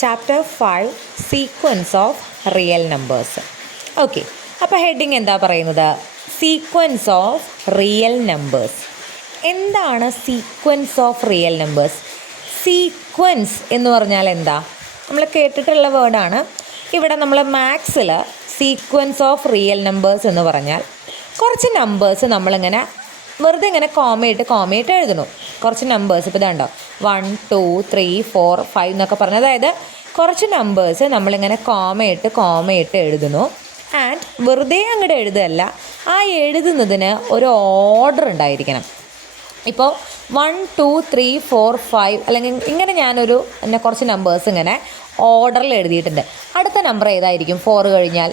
Chapter 5 sequence of real numbers. Okay, അപ്പോൾ heading എന്താ പറയുന്നത്? Sequence of real numbers. എന്താണ് sequence of real numbers? Sequence എന്ന് പറഞ്ഞാൽ എന്താ? നമ്മൾ കേട്ടിട്ടുള്ള വേർഡാണ്. ഇവിടെ നമ്മൾ മാത്സിൽ സീക്വൻസ് ഓഫ് റിയൽ നമ്പേഴ്സ് എന്ന് പറഞ്ഞാൽ കുറച്ച് നമ്പേഴ്സ് നമ്മളിങ്ങനെ വെറുതെ ഇങ്ങനെ കോമയിട്ട് എഴുതുന്നു. കുറച്ച് നമ്പേഴ്സ് ഇപ്പോൾ ഇതുണ്ടോ, 1 2 3 4 5 എന്നൊക്കെ പറഞ്ഞ്, അതായത് കുറച്ച് നമ്പേഴ്സ് നമ്മളിങ്ങനെ കോമയിട്ട് എഴുതുന്നു. ആൻഡ് വെറുതെ അങ്ങോട്ട് എഴുതുകയല്ല, ആ എഴുതുന്നതിന് ഒരു ഓർഡർ ഉണ്ടായിരിക്കണം. ഇപ്പോൾ 1 2 3 4 5 അല്ലെങ്കിൽ ഇങ്ങനെ ഞാനൊരു കുറച്ച് നമ്പേഴ്സ് ഇങ്ങനെ ഓർഡറിൽ എഴുതിയിട്ടുണ്ട്. അടുത്ത നമ്പർ ഏതായിരിക്കും? 4 കഴിഞ്ഞാൽ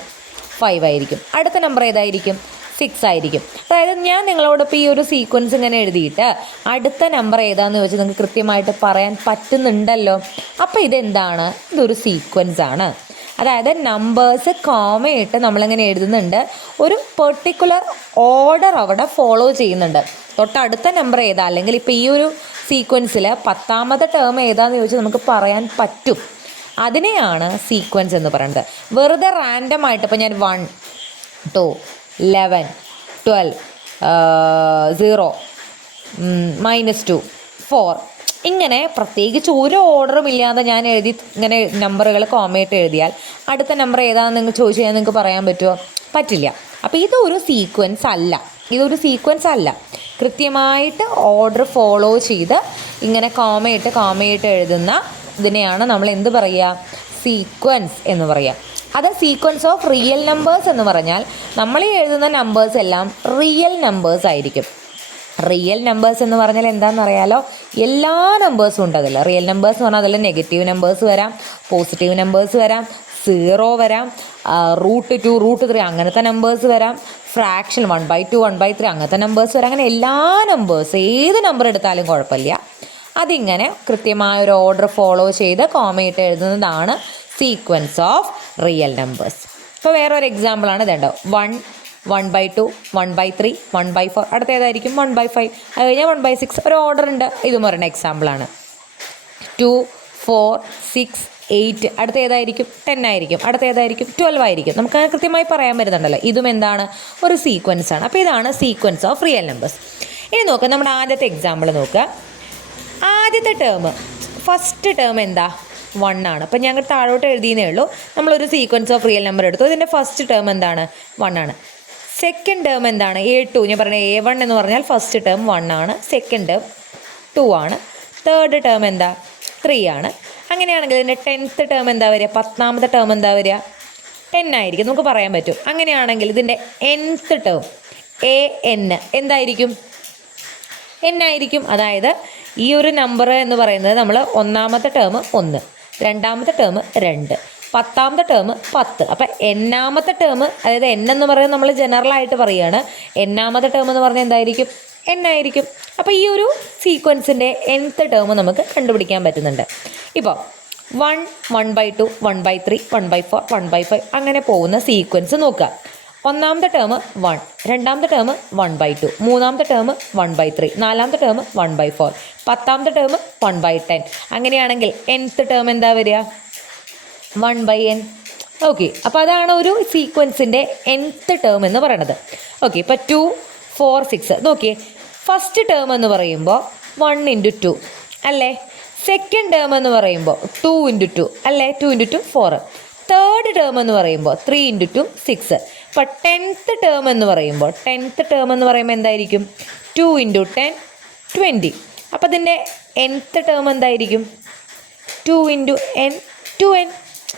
5 ആയിരിക്കും. അടുത്ത നമ്പർ ഏതായിരിക്കും? 6 ആയിരിക്കും. അതായത് ഞാൻ നിങ്ങളോടൊപ്പം ഈ ഒരു സീക്വൻസ് ഇങ്ങനെ എഴുതിയിട്ട് അടുത്ത നമ്പർ ഏതാണെന്ന് ചോദിച്ചാൽ നിങ്ങൾക്ക് കൃത്യമായിട്ട് പറയാൻ പറ്റുന്നുണ്ടല്ലോ. അപ്പോൾ ഇതെന്താണ്? ഇതൊരു സീക്വൻസ് ആണ്. അതായത് നമ്പേഴ്സ് കോമയിട്ട് നമ്മളിങ്ങനെ എഴുതുന്നുണ്ട്, ഒരു പെർട്ടിക്കുലർ ഓർഡർ അവിടെ ഫോളോ ചെയ്യുന്നുണ്ട്. തൊട്ടടുത്ത നമ്പർ ഏതാ, അല്ലെങ്കിൽ ഇപ്പോൾ ഈ ഒരു സീക്വൻസിൽ 10ാമത്തെ ടേം ഏതാണെന്ന് ചോദിച്ചാൽ നമുക്ക് പറയാൻ പറ്റും. അതിനെയാണ് സീക്വൻസ് എന്ന് പറയുന്നത്. വെറുതെ റാൻഡമായിട്ട് ഇപ്പോൾ ഞാൻ 1 2 11 12 0 -2 4 ഇങ്ങനെ പ്രത്യേകിച്ച് ഒരു ഓർഡറും ഇല്ലാതെ ഞാൻ എഴുതി ഇങ്ങനെ നമ്പറുകൾ കോമയിട്ട് എഴുതിയാൽ അടുത്ത നമ്പർ ഏതാണെന്ന് നിങ്ങൾ ചോദിച്ചു കഴിഞ്ഞാൽ നിങ്ങൾക്ക് പറയാൻ പറ്റുമോ? പറ്റില്ല. അപ്പോൾ ഇതൊരു സീക്വൻസ് അല്ല. കൃത്യമായിട്ട് ഓർഡർ ഫോളോ ചെയ്ത് ഇങ്ങനെ കോമയിട്ട് എഴുതുന്ന ഇതിനെയാണ് നമ്മൾ എന്ത് പറയുക? സീക്വൻസ് എന്ന് പറയുക. അത് സീക്വൻസ് ഓഫ് റിയൽ നമ്പേഴ്സ് എന്ന് പറഞ്ഞാൽ നമ്മൾ ഈ എഴുതുന്ന നമ്പേഴ്സ് എല്ലാം റിയൽ നമ്പേഴ്സ് ആയിരിക്കും. റിയൽ നമ്പേഴ്സ് എന്ന് പറഞ്ഞാൽ എന്താണെന്നറിയാലോ? എല്ലാ നമ്പേഴ്സും ഉണ്ട് അതിൽ. റിയൽ നമ്പേഴ്സ് എന്ന് പറഞ്ഞാൽ അതിൽ നെഗറ്റീവ് നമ്പേഴ്സ് വരാം, പോസിറ്റീവ് നമ്പേഴ്സ് വരാം, 0 വരാം, √2 √3 അങ്ങനത്തെ നമ്പേഴ്സ് വരാം, ഫ്രാക്ഷൻ 1/2 1/3 അങ്ങനത്തെ നമ്പേഴ്സ് വരാം. അങ്ങനെ എല്ലാ നമ്പേഴ്സ്, ഏത് നമ്പർ എടുത്താലും കുഴപ്പമില്ല, അതിങ്ങനെ കൃത്യമായൊരു ഓർഡർ ഫോളോ ചെയ്ത് കോമയിട്ട് എഴുതുന്നതാണ് സീക്വൻസ് ഓഫ് റിയൽ നമ്പേഴ്സ്. ഇപ്പോൾ വേറൊരു എക്സാമ്പിളാണ് ഇതുണ്ടോ, 1 1/2 1/3 1/4 അടുത്ത ഏതായിരിക്കും? 1/5 അത് കഴിഞ്ഞാൽ 1/6. ഒരു ഓർഡർ ഉണ്ട്. ഇതും ഒരെണ്ണം എക്സാമ്പിളാണ്. 2 4 6 8 അടുത്ത ഏതായിരിക്കും? 10 ആയിരിക്കും. അടുത്ത ഏതായിരിക്കും? 12 ആയിരിക്കും. നമുക്ക് കൃത്യമായി പറയാൻ പറ്റുന്നുണ്ടല്ലോ. ഇതും എന്താണ്? ഒരു സീക്വൻസ് ആണ്. അപ്പോൾ ഇതാണ് സീക്വൻസ് ഓഫ് റിയൽ നമ്പേഴ്സ്. ഇനി നോക്കുക, നമ്മുടെ ആദ്യത്തെ എക്സാമ്പിൾ നോക്കുക. ആദ്യത്തെ ടേം, ഫസ്റ്റ് ടേം എന്താ? 1 ആണ്. അപ്പം ഞങ്ങൾ താഴോട്ട് എഴുതിയെന്നേ ഉള്ളൂ. നമ്മളൊരു സീക്വൻസ് ഓഫ് റിയൽ നമ്പർ എടുത്തു. ഇതിൻ്റെ ഫസ്റ്റ് ടേം എന്താണ്? 1 ആണ്. സെക്കൻഡ് ടേം എന്താണ്? A2. ഞാൻ പറഞ്ഞ A1 എന്ന് പറഞ്ഞാൽ ഫസ്റ്റ് ടേം 1 ആണ്, സെക്കൻഡ് ടേം 2 ആണ്, തേർഡ് ടേം എന്താ? 3 ആണ്. അങ്ങനെയാണെങ്കിൽ ഇതിൻ്റെ 10th ടേം എന്താ വരിക? 10ാമത്തെ ടേം എന്താ വരിക? 10 ആയിരിക്കും. നമുക്ക് പറയാൻ പറ്റും. അങ്ങനെയാണെങ്കിൽ ഇതിൻ്റെ nth ടേം AN എന്തായിരിക്കും? n ആയിരിക്കും. അതായത് ഈ ഒരു നമ്പർ എന്ന് പറയുന്നത് നമ്മൾ 1ാമത്തെ ടേം 1, 2ാമത്തെ ടേം 2, 10ാമത്തെ ടേം 10. അപ്പം n-ാമത്തെ ടേം, അതായത് n എന്ന് പറയുന്നത് നമ്മൾ ജനറലായിട്ട് പറയുകയാണ്. n-ാമത്തെ ടേം എന്ന് പറഞ്ഞാൽ എന്തായിരിക്കും? n ആയിരിക്കും. അപ്പോൾ ഈ ഒരു സീക്വൻസിൻ്റെ nth ടേം നമുക്ക് കണ്ടുപിടിക്കാൻ പറ്റുന്നുണ്ട്. ഇപ്പോൾ 1 1/2 1/3 1/4 1/5 അങ്ങനെ പോകുന്ന സീക്വൻസ് നോക്കുക. 1ാമത്തെ ടേം 1, 2ാമത്തെ ടേം 1/2, 3ാമത്തെ ടേം 1/3, 4ാമത്തെ ടേം 1/4, 10ാമത്തെ ടേം 1/10. അങ്ങനെയാണെങ്കിൽ nth ടേം എന്താ വരിക? 1/n. ഓക്കെ, അപ്പോൾ അതാണ് ഒരു സീക്വൻസിൻ്റെ nth ടേം എന്ന് പറയുന്നത്. ഓക്കെ, ഇപ്പോൾ 2 4 6 നോക്കിയേ. ഫസ്റ്റ് ടേം എന്ന് പറയുമ്പോൾ 1 × 2 അല്ലേ? സെക്കൻഡ് ടേം എന്ന് പറയുമ്പോൾ 2 × 2 അല്ലേ? 2 × 2 4. തേർഡ് ടേം എന്ന് പറയുമ്പോൾ 3 × 2 6. ഇപ്പോൾ 10th ടേം എന്ന് പറയുമ്പോൾ എന്തായിരിക്കും? 2 × 10 20. അപ്പോൾ ഇതിൻ്റെ nth ടേം എന്തായിരിക്കും? 2 × n 2n.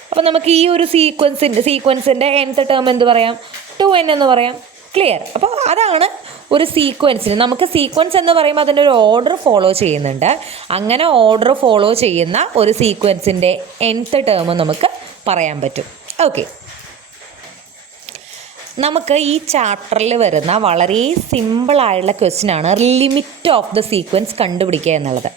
അപ്പോൾ നമുക്ക് ഈ ഒരു സീക്വൻസിൻ്റെ nth ടേം എന്ത് പറയാം? 2n എന്ന് പറയാം. ക്ലിയർ? അപ്പോൾ അതാണ് ഒരു സീക്വൻസിന്. നമുക്ക് സീക്വൻസ് എന്ന് പറയുമ്പോൾ അതിൻ്റെ ഒരു ഓർഡർ ഫോളോ ചെയ്യുന്നുണ്ട്. അങ്ങനെ ഓർഡർ ഫോളോ ചെയ്യുന്ന ഒരു സീക്വൻസിൻ്റെ nth ടേം നമുക്ക് പറയാൻ പറ്റും. ഓക്കെ, നമുക്ക് ഈ ചാപ്റ്ററിൽ വരുന്ന വളരെ സിമ്പിളായുള്ള ക്വസ്റ്റ്യനാണ് ലിമിറ്റ് ഓഫ് ദ സീക്വൻസ് കണ്ടുപിടിക്കുക എന്നുള്ളത്.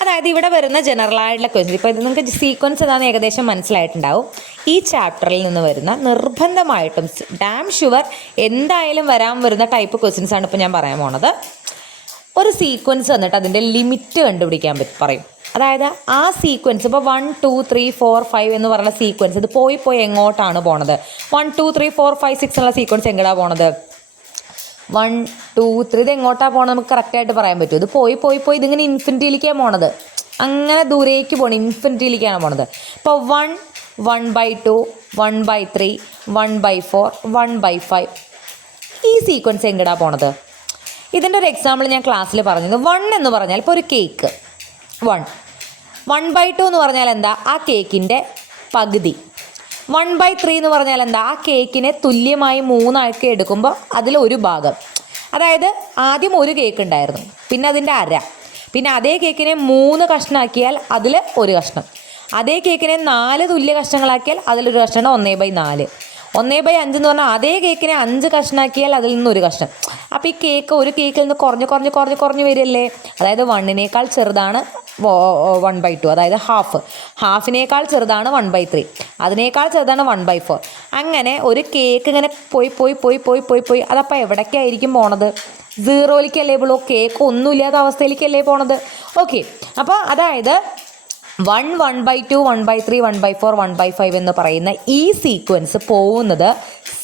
അതായത് ഇവിടെ വരുന്ന ജനറലായിട്ടുള്ള ക്വസ്റ്റ്യൻ, ഇപ്പോൾ ഇത് നിങ്ങൾക്ക് സീക്വൻസ് എന്താണെന്ന് ഏകദേശം മനസ്സിലായിട്ടുണ്ടാവും. ഈ ചാപ്റ്ററിൽ നിന്ന് വരുന്ന നിർബന്ധമായിട്ടും ഡാം ഷുവർ എന്തായാലും വരുന്ന ടൈപ്പ് ക്വസ്റ്റ്യൻസാണ് ഇപ്പോൾ ഞാൻ പറയാൻ പോണത്. ഒരു സീക്വൻസ് തന്നിട്ട് അതിൻ്റെ ലിമിറ്റ് കണ്ടുപിടിക്കാൻ പറയും. അതായത് ആ സീക്വൻസ് ഇപ്പോൾ 1 2 3 4 5 എന്ന് പറയുന്ന സീക്വൻസ് ഇത് പോയി എങ്ങോട്ടാണ് പോണത്? 1 2 3 4 5 6 എന്നുള്ള സീക്വൻസ് എങ്ങോട്ടാണ് പോണത്? 1 2 3 ഇത് എങ്ങോട്ടാണ് പോകണത് നമുക്ക് കറക്റ്റായിട്ട് പറയാൻ പറ്റും. ഇത് പോയി ഇതിങ്ങനെ ഇൻഫിനിറ്റിയിലേക്കാണ് പോണത്, അങ്ങനെ ദൂരേക്ക് പോകണം, ഇൻഫിനിറ്റിയിലേക്കാണ് പോണത്. ഇപ്പോൾ 1 1/2 1/3 1/4 1/5 ഈ സീക്വൻസ് എങ്ങോട്ടാണ് പോണത്? ഇതിൻ്റെ ഒരു എക്സാമ്പിൾ ഞാൻ ക്ലാസ്സിൽ പറഞ്ഞത് 1 എന്ന് പറഞ്ഞാൽ ഇപ്പോൾ ഒരു കേക്ക് 1/2 എന്ന് പറഞ്ഞാൽ എന്താ? ആ കേക്കിൻ്റെ പകുതി. 1/3 എന്ന് പറഞ്ഞാൽ എന്താ? ആ കേക്കിനെ തുല്യമായി 3 എടുക്കുമ്പോൾ അതിലൊരു ഭാഗം. അതായത് ആദ്യം ഒരു കേക്ക് ഉണ്ടായിരുന്നു, പിന്നെ അതിൻ്റെ അര, പിന്നെ അതേ കേക്കിനെ 3 കഷ്ണമാക്കിയാൽ അതിൽ ഒരു കഷ്ണം, അതേ കേക്കിനെ 4 തുല്യ കഷ്ണങ്ങളാക്കിയാൽ അതിലൊരു കഷ്ണം 1/4. 1/5 എന്ന് പറഞ്ഞാൽ അതേ കേക്കിനെ 5 കഷ്ണമാക്കിയാൽ അതിൽ നിന്നൊരു കഷ്ണം. അപ്പോൾ ഈ കേക്ക് ഒരു കേക്കിൽ നിന്ന് കുറഞ്ഞ് വരില്ലേ? അതായത് 1നേക്കാൾ ചെറുതാണ് 1/2, അതായത് ഹാഫിനേക്കാൾ ചെറുതാണ് 1/3, അതിനേക്കാൾ ചെറുതാണ് 1/4. അങ്ങനെ ഒരു കേക്ക് ഇങ്ങനെ പോയി അതപ്പോൾ എവിടേക്കായിരിക്കും പോണത്? 0ലേക്കല്ലേ പോളൂ. കേക്ക് ഒന്നുമില്ലാത്ത അവസ്ഥയിലേക്കല്ലേ പോണത്. ഓക്കെ, അപ്പോൾ അതായത് 1 1/2 1/3 1/4 1/5 എന്ന് പറയുന്ന ഈ സീക്വൻസ് പോകുന്നത്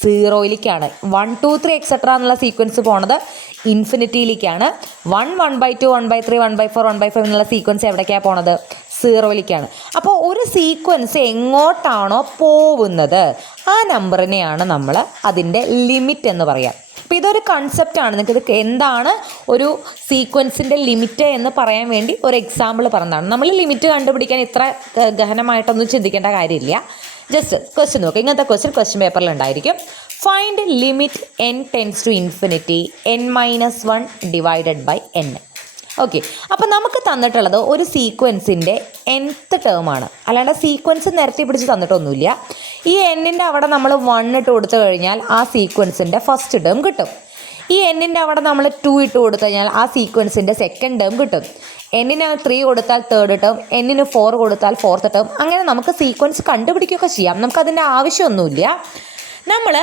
0ലേക്കാണ്. 1 2 3 എക്സെട്ര എന്നുള്ള സീക്വൻസ് പോണത് ഇൻഫിനിറ്റിയിലേക്കാണ്. 1 1/2 1/3 1/4 1/5 എന്നുള്ള സീക്വൻസ് എവിടേക്കാണ് പോണത്? 0ലേക്കാണ്. അപ്പോൾ ഒരു സീക്വൻസ് എങ്ങോട്ടാണോ പോകുന്നത് ആ നമ്പറിനെയാണ് നമ്മൾ അതിൻ്റെ ലിമിറ്റ് എന്ന് പറയാം. അപ്പോൾ ഇതൊരു കൺസെപ്റ്റാണ്. നിങ്ങൾക്ക് എന്താണ് ഒരു സീക്വൻസിൻ്റെ ലിമിറ്റ് എന്ന് പറയാൻ വേണ്ടി ഒരു എക്സാമ്പിൾ പറഞ്ഞതാണ്. നമ്മൾ ലിമിറ്റ് കണ്ടുപിടിക്കാൻ ഇത്ര ഗഹനമായിട്ടൊന്നും ചിന്തിക്കേണ്ട കാര്യമില്ല. ജസ്റ്റ് ക്വസ്റ്റ്യൻ നോക്കുക. ഇങ്ങനത്തെ ക്വസ്റ്റ്യൻ പേപ്പറിൽ ഉണ്ടായിരിക്കും. Find limit n tends to infinity n-1 divided by n. Okay, അപ്പോൾ നമുക്ക് തന്നിട്ടുള്ളത് ഒരു സീക്വൻസിൻ്റെ nth ടേമാണ്, അല്ലാണ്ട് സീക്വൻസ് നിരത്തി പിടിച്ച് തന്നിട്ടൊന്നുമില്ല. ഈ എന്നിൻ്റെ അവിടെ നമ്മൾ 1 ഇട്ട് കൊടുത്തു കഴിഞ്ഞാൽ ആ സീക്വൻസിൻ്റെ ഫസ്റ്റ് ടേം കിട്ടും. ഈ എന്നിൻ്റെ അവിടെ നമ്മൾ 2 ഇട്ട് കൊടുത്തു കഴിഞ്ഞാൽ ആ സീക്വൻസിൻ്റെ സെക്കൻഡ് ടേം കിട്ടും. എന്നിന് 3 കൊടുത്താൽ തേർഡ് ടേം, എന്നിന് 4 കൊടുത്താൽ ഫോർത്ത് ടേം. അങ്ങനെ നമുക്ക് സീക്വൻസ് കണ്ടുപിടിക്കുകയൊക്കെ ചെയ്യാം. നമുക്കതിൻ്റെ ആവശ്യമൊന്നുമില്ല. നമ്മൾ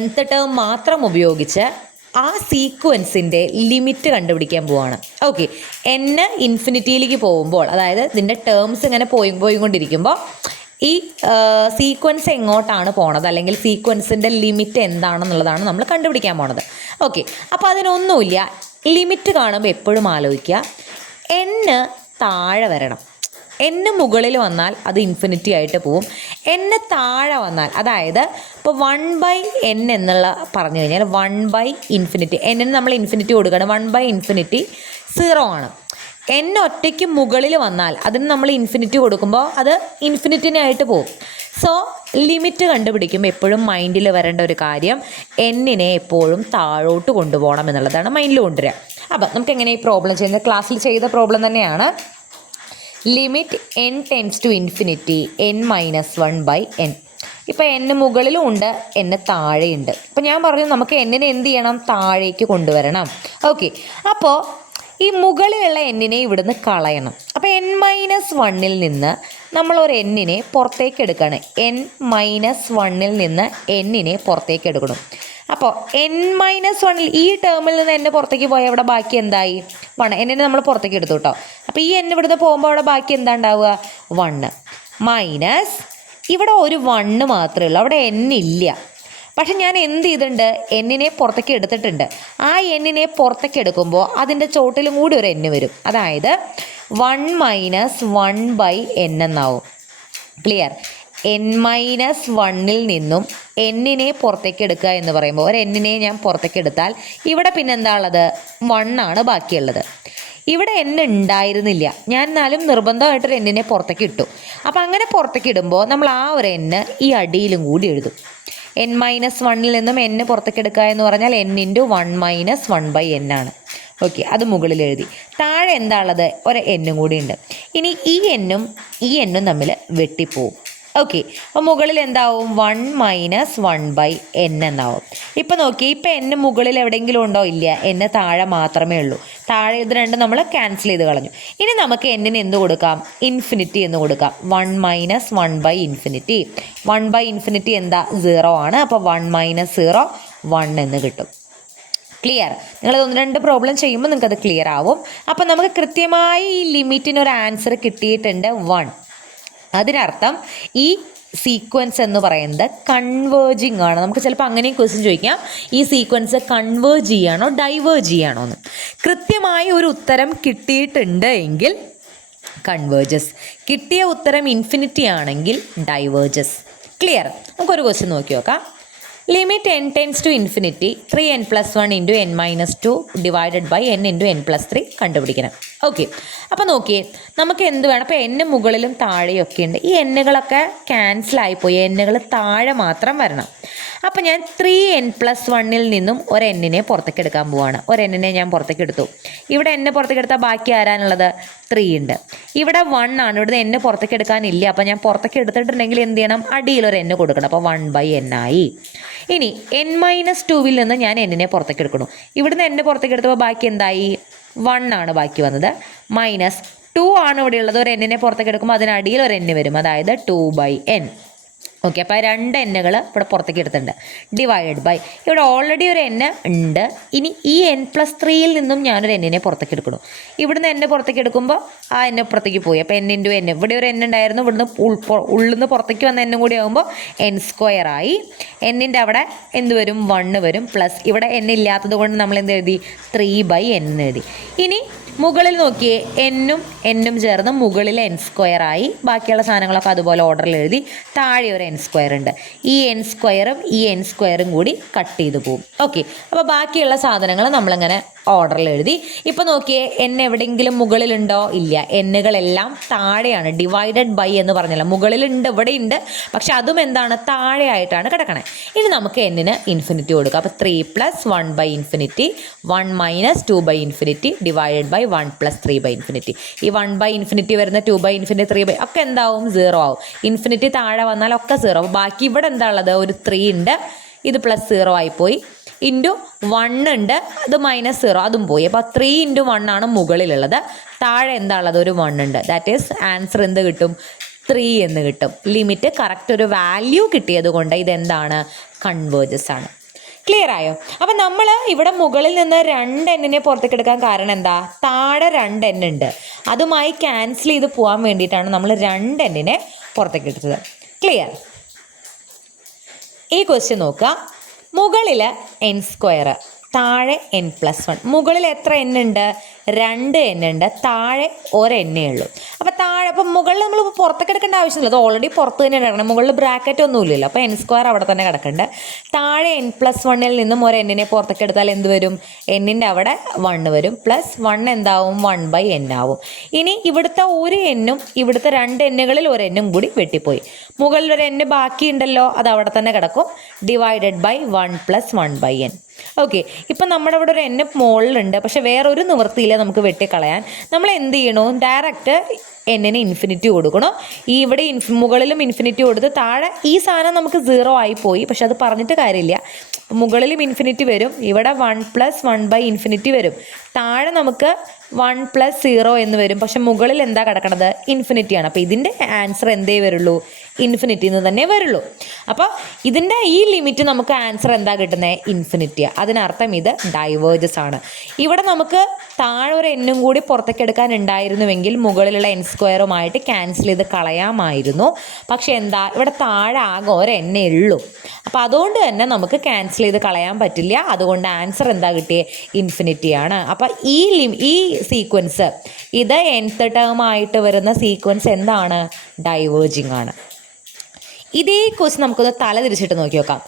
nth ടേം മാത്രം ഉപയോഗിച്ച് ആ സീക്വൻസിൻ്റെ ലിമിറ്റ് കണ്ടുപിടിക്കാൻ പോവാണ്. ഓക്കെ, n ഇൻഫിനിറ്റിയിലേക്ക് പോകുമ്പോൾ, അതായത് ഇതിൻ്റെ ടേംസ് ഇങ്ങനെ പോയിക്കൊണ്ടിരിക്കുമ്പോൾ ഈ സീക്വൻസ് എങ്ങോട്ടാണ് പോണത്, അല്ലെങ്കിൽ സീക്വൻസിൻ്റെ ലിമിറ്റ് എന്താണെന്നുള്ളതാണ് നമ്മൾ കണ്ടുപിടിക്കാൻ പോണത്. ഓക്കെ, അപ്പോൾ അതിനൊന്നുമില്ല. ലിമിറ്റ് കാണുമ്പോൾ എപ്പോഴും ആലോചിക്കുക, n താഴെ വരണം. n മുകളിൽ വന്നാൽ അത് ഇൻഫിനിറ്റി ആയിട്ട് പോവും. n താഴെ വന്നാൽ, അതായത് ഇപ്പോൾ 1/n എന്നുള്ള പറഞ്ഞു കഴിഞ്ഞാൽ 1/∞, n നമ്മൾ ഇൻഫിനിറ്റി കൊടുക്കുകയാണ്. 1/∞ 0 ആണ്. n ഒറ്റയ്ക്ക് മുകളിൽ വന്നാൽ അതിന് നമ്മൾ ഇൻഫിനിറ്റി കൊടുക്കുമ്പോൾ അത് ഇൻഫിനിറ്റിനായിട്ട് പോകും. സോ ലിമിറ്റ് കണ്ടുപിടിക്കുമ്പോൾ എപ്പോഴും മൈൻഡിൽ വരേണ്ട ഒരു കാര്യം എന്നിനെ എപ്പോഴും താഴോട്ട് കൊണ്ടുപോകണം എന്നുള്ളതാണ് മൈൻഡിൽ കൊണ്ടുവരിക. അപ്പം നമുക്ക് എങ്ങനെ ഈ പ്രോബ്ലം ചെയ്യുന്നത്? ക്ലാസ്സിൽ ചെയ്ത പ്രോബ്ലം തന്നെയാണ്. Limit n tends to infinity n-1/n. ഇപ്പോൾ n മുകളിലും ഉണ്ട്, n താഴെയുണ്ട്. അപ്പോൾ ഞാൻ പറഞ്ഞു നമുക്ക് n-നെ എന്ത് ചെയ്യണം? താഴേക്ക് കൊണ്ടുവരണം. ഓക്കെ, അപ്പോൾ ഈ മുകളിലുള്ള n-നെ ഇവിടുന്ന് കളയണം. അപ്പോൾ n-1 നിന്ന് നമ്മൾ ഒരു n-നെ പുറത്തേക്ക് എടുക്കുകയാണ്. n-1 നിന്ന് n-നെ പുറത്തേക്ക് എടുക്കണം. അപ്പോൾ n-1 ഈ ടേമിൽ നിന്ന് n പുറത്തേക്ക് പോയാൽ അവിടെ ബാക്കി എന്തായി? 1. n-നെ നമ്മൾ പുറത്തേക്ക് എടുത്തു കേട്ടോ. അപ്പോൾ ഈ n ഇവിടുന്ന് പോകുമ്പോൾ അവിടെ ബാക്കി എന്താ ഉണ്ടാവുക? 1 മൈനസ് ഇവിടെ ഒരു 1 മാത്രമേ ഉള്ളൂ, അവിടെ n ഇല്ല. പക്ഷെ ഞാൻ എന്ത് ചെയ്തിട്ടുണ്ട്? n-നെ പുറത്തേക്ക് എടുത്തിട്ടുണ്ട്. ആ n-നെ പുറത്തേക്ക് എടുക്കുമ്പോൾ അതിൻ്റെ ചോട്ടിലും കൂടി ഒരു n വരും. അതായത് 1 - 1/n എന്നാവും. ക്ലിയർ? n-1 നിന്നും n-നെ പുറത്തേക്ക് എടുക്കുക എന്ന് പറയുമ്പോൾ ഒരു n-നെ ഞാൻ പുറത്തേക്ക് എടുത്താൽ ഇവിടെ പിന്നെ എന്താ ഉള്ളത്? 1 ആണ് ബാക്കിയുള്ളത്. ഇവിടെ n ഉണ്ടായിരുന്നില്ല, ഞാൻ എന്നാലും നിർബന്ധമായിട്ടൊരു n-നെ പുറത്തേക്ക് ഇട്ടു. അപ്പോൾ അങ്ങനെ പുറത്തേക്ക് ഇടുമ്പോൾ നമ്മൾ ആ ഒരു n ഈ അടിയിലും കൂടി എഴുതും. n-1 നിന്നും n പുറത്തേക്ക് എടുക്കുക എന്ന് പറഞ്ഞാൽ n × 1 - 1/n ആണ്. ഓക്കെ, അത് മുകളിൽ എഴുതി. താഴെ എന്താ ഉള്ളത്? ഒരു n കൂടി ഉണ്ട്. ഇനി ഈ n-ഉം ഈ n-ഉം തമ്മിൽ വെട്ടിപ്പോവും. ഓക്കെ, അപ്പോൾ മുകളിൽ എന്താവും? 1 - 1/n എന്നാവും. ഇപ്പം നോക്കി, ഇപ്പം n മുകളിൽ എവിടെയെങ്കിലും ഉണ്ടോ? ഇല്ല, n താഴെ മാത്രമേ ഉള്ളൂ. താഴെ ഇത് രണ്ടും നമ്മൾ ക്യാൻസൽ ചെയ്ത് കളഞ്ഞു. ഇനി നമുക്ക് n-ന് എന്ത് കൊടുക്കാം? ഇൻഫിനിറ്റി എന്ന് കൊടുക്കാം. 1 - 1/∞. 1/∞ എന്താ? 0 ആണ്. അപ്പോൾ 1 - 0 1 എന്ന് കിട്ടും. ക്ലിയർ? നിങ്ങൾ 1-2 പ്രോബ്ലം ചെയ്യുമ്പോൾ നിങ്ങൾക്ക് അത് ക്ലിയർ ആവും. അപ്പം നമുക്ക് കൃത്യമായി ഈ ലിമിറ്റിനൊരു ആൻസർ കിട്ടിയിട്ടുണ്ട് 1. അതിനർത്ഥം ഈ സീക്വൻസ് എന്ന് പറയുന്നത് കൺവേർജിങ് ആണ്. നമുക്ക് ചിലപ്പോൾ അങ്ങനെയും ക്വസ്റ്റ്യൻ ചോദിക്കാം, ഈ സീക്വൻസ് കൺവേർജ് ചെയ്യാണോ ഡൈവേർജ് ചെയ്യാണോ എന്ന്. കൃത്യമായി ഒരു ഉത്തരം കിട്ടിയിട്ടുണ്ട് എങ്കിൽ കൺവേർജസ്, കിട്ടിയ ഉത്തരം ഇൻഫിനിറ്റി ആണെങ്കിൽ ഡൈവേർജസ്. ക്ലിയർ? നമുക്കൊരു ക്വസ്റ്റ്യൻ നോക്കി നോക്കാം. Limit n tends to infinity 3n+1 into n-2 divided by n into n+3 കണ്ടുപിടിക്കണം. ഓക്കെ, അപ്പോൾ നോക്കിയേ, നമുക്ക് എന്ത് വേണം? അപ്പോൾ n മുകളിലും താഴെയൊക്കെ ഉണ്ട്. ഈ എന്നുകളൊക്കെ ക്യാൻസലായിപ്പോയി, എന്നുകൾ താഴെ മാത്രം വരണം. അപ്പോൾ ഞാൻ 3n+1 നിന്നും ഒരു എന്നിനെ പുറത്തേക്ക് എടുക്കാൻ പോവാണ്. ഒരു എന്നിനെ ഞാൻ പുറത്തേക്ക് എടുത്തു. ഇവിടെ n പുറത്തേക്ക് എടുത്താൽ ബാക്കി ആരാനുള്ളത്? 3 ഉണ്ട്. ഇവിടെ 1 ആണ്, ഇവിടുന്ന് n പുറത്തേക്ക് എടുക്കാനില്ല. അപ്പോൾ ഞാൻ പുറത്തേക്ക് എടുത്തിട്ടുണ്ടെങ്കിൽ എന്ത് ചെയ്യണം? അടിയിലൊരു n കൊടുക്കണം. അപ്പോൾ 1/n ആയി. ഇനി n-2 നിന്ന് ഞാൻ എന്നിനെ പുറത്തേക്ക് എടുക്കണം. ഇവിടുന്ന് n പുറത്തേക്ക് എടുത്തപ്പോൾ ബാക്കി എന്തായി? 1 ആണ് ബാക്കി വന്നത്. -2 ആണ് ഇവിടെ ഉള്ളത്. ഒരു എന്നിനെ പുറത്തേക്ക് എടുക്കുമ്പോൾ അതിനടിയിൽ ഒരു n വരും, അതായത് 2/n. ഓക്കെ, അപ്പോൾ 2 എന്നുകൾ ഇവിടെ പുറത്തേക്ക് എടുത്തിട്ടുണ്ട്. ഡിവൈഡഡ് ബൈ, ഇവിടെ ഓൾറെഡി ഒരു n ഉണ്ട്. ഇനി ഈ n+3 നിന്നും ഞാനൊരു എന്നിനെ പുറത്തേക്ക് എടുക്കണം. ഇവിടുന്ന് n പുറത്തേക്ക് എടുക്കുമ്പോൾ ആ n പുറത്തേക്ക് പോയി. അപ്പോൾ n ഇൻറ്റു n, ഇവിടെ ഒരു n ഉണ്ടായിരുന്നു, ഇവിടുന്ന് ഉള്ളിൽ നിന്ന് പുറത്തേക്ക് വന്ന n കൂടി ആകുമ്പോൾ n² ആയി. എന്നിൻ്റെ അവിടെ എന്ത് വരും? 1 വരും. പ്ലസ് ഇവിടെ n ഇല്ലാത്തത് കൊണ്ട് നമ്മൾ എന്ത് എഴുതി? 3/n എഴുതി. ഇനി മുകളിൽ നോക്കിയേ, n ചേർന്ന് മുകളിൽ n² ആയി. ബാക്കിയുള്ള സാധനങ്ങളൊക്കെ അതുപോലെ ഓർഡറിൽ എഴുതി. താഴെ ഒരു n² ഉണ്ട്. ഈ n² ഈ n² കൂടി കട്ട് ചെയ്ത് പോകും. ഓക്കെ, അപ്പോൾ ബാക്കിയുള്ള സാധനങ്ങൾ നമ്മളിങ്ങനെ ഓർഡറിൽ എഴുതി. ഇപ്പോൾ നോക്കിയേ, n എവിടെയെങ്കിലും മുകളിലുണ്ടോ? ഇല്ല, എന്നുകളെല്ലാം താഴെയാണ്. ഡിവൈഡഡ് ബൈ എന്ന് പറഞ്ഞല്ലോ, മുകളിലുണ്ട്, ഇവിടെ ഉണ്ട്, പക്ഷെ അതും എന്താണ്? താഴെയായിട്ടാണ് കിടക്കണേ. ഇനി നമുക്ക് n-ന് ഇൻഫിനിറ്റി കൊടുക്കാം. അപ്പോൾ 3+1/∞, 1 - 2/∞, ഡിവൈഡഡ് ബൈ 1 + 3/∞. ഈ 1/∞ വരുന്ന 2/∞, 3 ഒക്കെ എന്താവും? 0 ആവും. ഇൻഫിനിറ്റി താഴെ വന്നാൽ ഒക്കെ 0. അപ്പോൾ ബാക്കി ഇവിടെ എന്താ ഉള്ളത്? ഒരു 3 ഉണ്ട്, ഇത് +0 ആയിപ്പോയി. ഇൻറ്റു 1 ഉണ്ട്, അത് -0, അതും പോയി. അപ്പോൾ 3 × 1 ആണ് മുകളിലുള്ളത്. താഴെ എന്താ ഉള്ളത്? ഒരു 1 ഉണ്ട്. ദാറ്റ് ഈസ് ആൻസർ എന്ത് കിട്ടും? 3 എന്ന് കിട്ടും. ലിമിറ്റ് കറക്റ്റ് ഒരു വാല്യൂ കിട്ടിയത് കൊണ്ട് ഇതെന്താണ്? കൺവേർജസ് ആണ്. ക്ലിയർ ആയോ? അപ്പം നമ്മൾ ഇവിടെ മുകളിൽ നിന്ന് 2 എന്നിനെ പുറത്തേക്ക് എടുക്കാൻ കാരണം എന്താ? താഴെ 2 n ഉണ്ട്, അതുമായി ക്യാൻസൽ ചെയ്ത് പോകാൻ വേണ്ടിയിട്ടാണ് നമ്മൾ 2 എന്നിനെ പുറത്തേക്ക് എടുത്തത്. ക്ലിയർ? ഈ ക്വസ്റ്റ്യൻ നോക്കുക. മുകളിൽ n², താഴെ n+1. മുകളിൽ എത്ര n ഉണ്ട്? 2 n ഉണ്ട്. താഴെ ഒരു n ഉള്ളൂ. അപ്പോൾ താഴെ, അപ്പം മുകളിൽ നമ്മൾ പുറത്തേക്ക് എടുക്കേണ്ട ആവശ്യമില്ല, അത് ഓൾറെഡി പുറത്ത് തന്നെ കിടക്കണം. മുകളിൽ ബ്രാക്കറ്റ് ഒന്നും ഇല്ലല്ലോ, അപ്പോൾ n² അവിടെ തന്നെ കിടക്കണ്ട്. താഴെ n+1 നിന്നും ഒരു എന്നിനെ പുറത്തേക്ക് എടുത്താൽ എന്ത് വരും? എന്നിൻ്റെ അവിടെ 1 വരും. പ്ലസ് 1 എന്താവും? 1/n ആവും. ഇനി ഇവിടുത്തെ ഒരു n-ഉം ഇവിടുത്തെ 2 എന്നുകളിൽ ഒരു n-ഉം കൂടി വെട്ടിപ്പോയി. മുകളിൽ ഒരു n ബാക്കിയുണ്ടല്ലോ, അത് അവിടെ തന്നെ കിടക്കും. Divided by 1 + 1/n. ഓക്കെ, ഇപ്പം നമ്മുടെ ഇവിടെ ഒരു n മുകളിലുണ്ട്, പക്ഷെ വേറൊരു നിവൃത്തിയില്ല നമുക്ക് വെട്ടിക്കളയാൻ. നമ്മൾ എന്ത് ചെയ്യണോ? ഡയറക്റ്റ് n-ന് ഇൻഫിനിറ്റി കൊടുക്കണോ? ഈ ഇവിടെ മുകളിലും ഇൻഫിനിറ്റി കൊടുത്ത് താഴെ ഈ സാധനം നമുക്ക് 0 ആയിപ്പോയി, പക്ഷെ അത് പറഞ്ഞിട്ട് കാര്യമില്ല. മുകളിലും ഇൻഫിനിറ്റി വരും, ഇവിടെ 1 + 1/∞ വരും. താഴെ നമുക്ക് 1 + 0 എന്ന് വരും, പക്ഷെ മുകളിൽ എന്താ കിടക്കണത്? ഇൻഫിനിറ്റിയാണ്. അപ്പോൾ ഇതിൻ്റെ ആൻസർ എന്തേ വരുള്ളൂ? ഇൻഫിനിറ്റി എന്ന് തന്നെ വരുള്ളൂ. അപ്പോൾ ഇതിൻ്റെ ഈ ലിമിറ്റ് നമുക്ക് ആൻസർ എന്താ കിട്ടുന്നത്? ഇൻഫിനിറ്റിയാണ്. അതിനർത്ഥം ഇത് ഡൈവേർജസ് ആണ്. ഇവിടെ നമുക്ക് താഴെ ഒരു n-ഉം കൂടി പുറത്തേക്ക് എടുക്കാൻ ഉണ്ടായിരുന്നുവെങ്കിൽ മുകളിലുള്ള n² ക്യാൻസൽ ചെയ്ത് കളയാമായിരുന്നു. പക്ഷെ എന്താ, ഇവിടെ താഴെ ആകെ ഒരു n ഉള്ളൂ. അപ്പോൾ അതുകൊണ്ട് തന്നെ നമുക്ക് ക്യാൻസൽ ചെയ്ത് കളയാൻ പറ്റില്ല. അതുകൊണ്ട് ആൻസർ എന്താ കിട്ടിയേ? ഇൻഫിനിറ്റിയാണ്. അപ്പോൾ ഈ സീക്വൻസ്, ഇത് nth ടേം ആയിട്ട് വരുന്ന സീക്വൻസ് എന്താണ്? ഡൈവേർജിങ് ആണ്. ഇതേ ക്വസ്റ്റ്യൻ നമുക്കൊന്ന് തല തിരിച്ചിട്ട് നോക്കി നോക്കാം.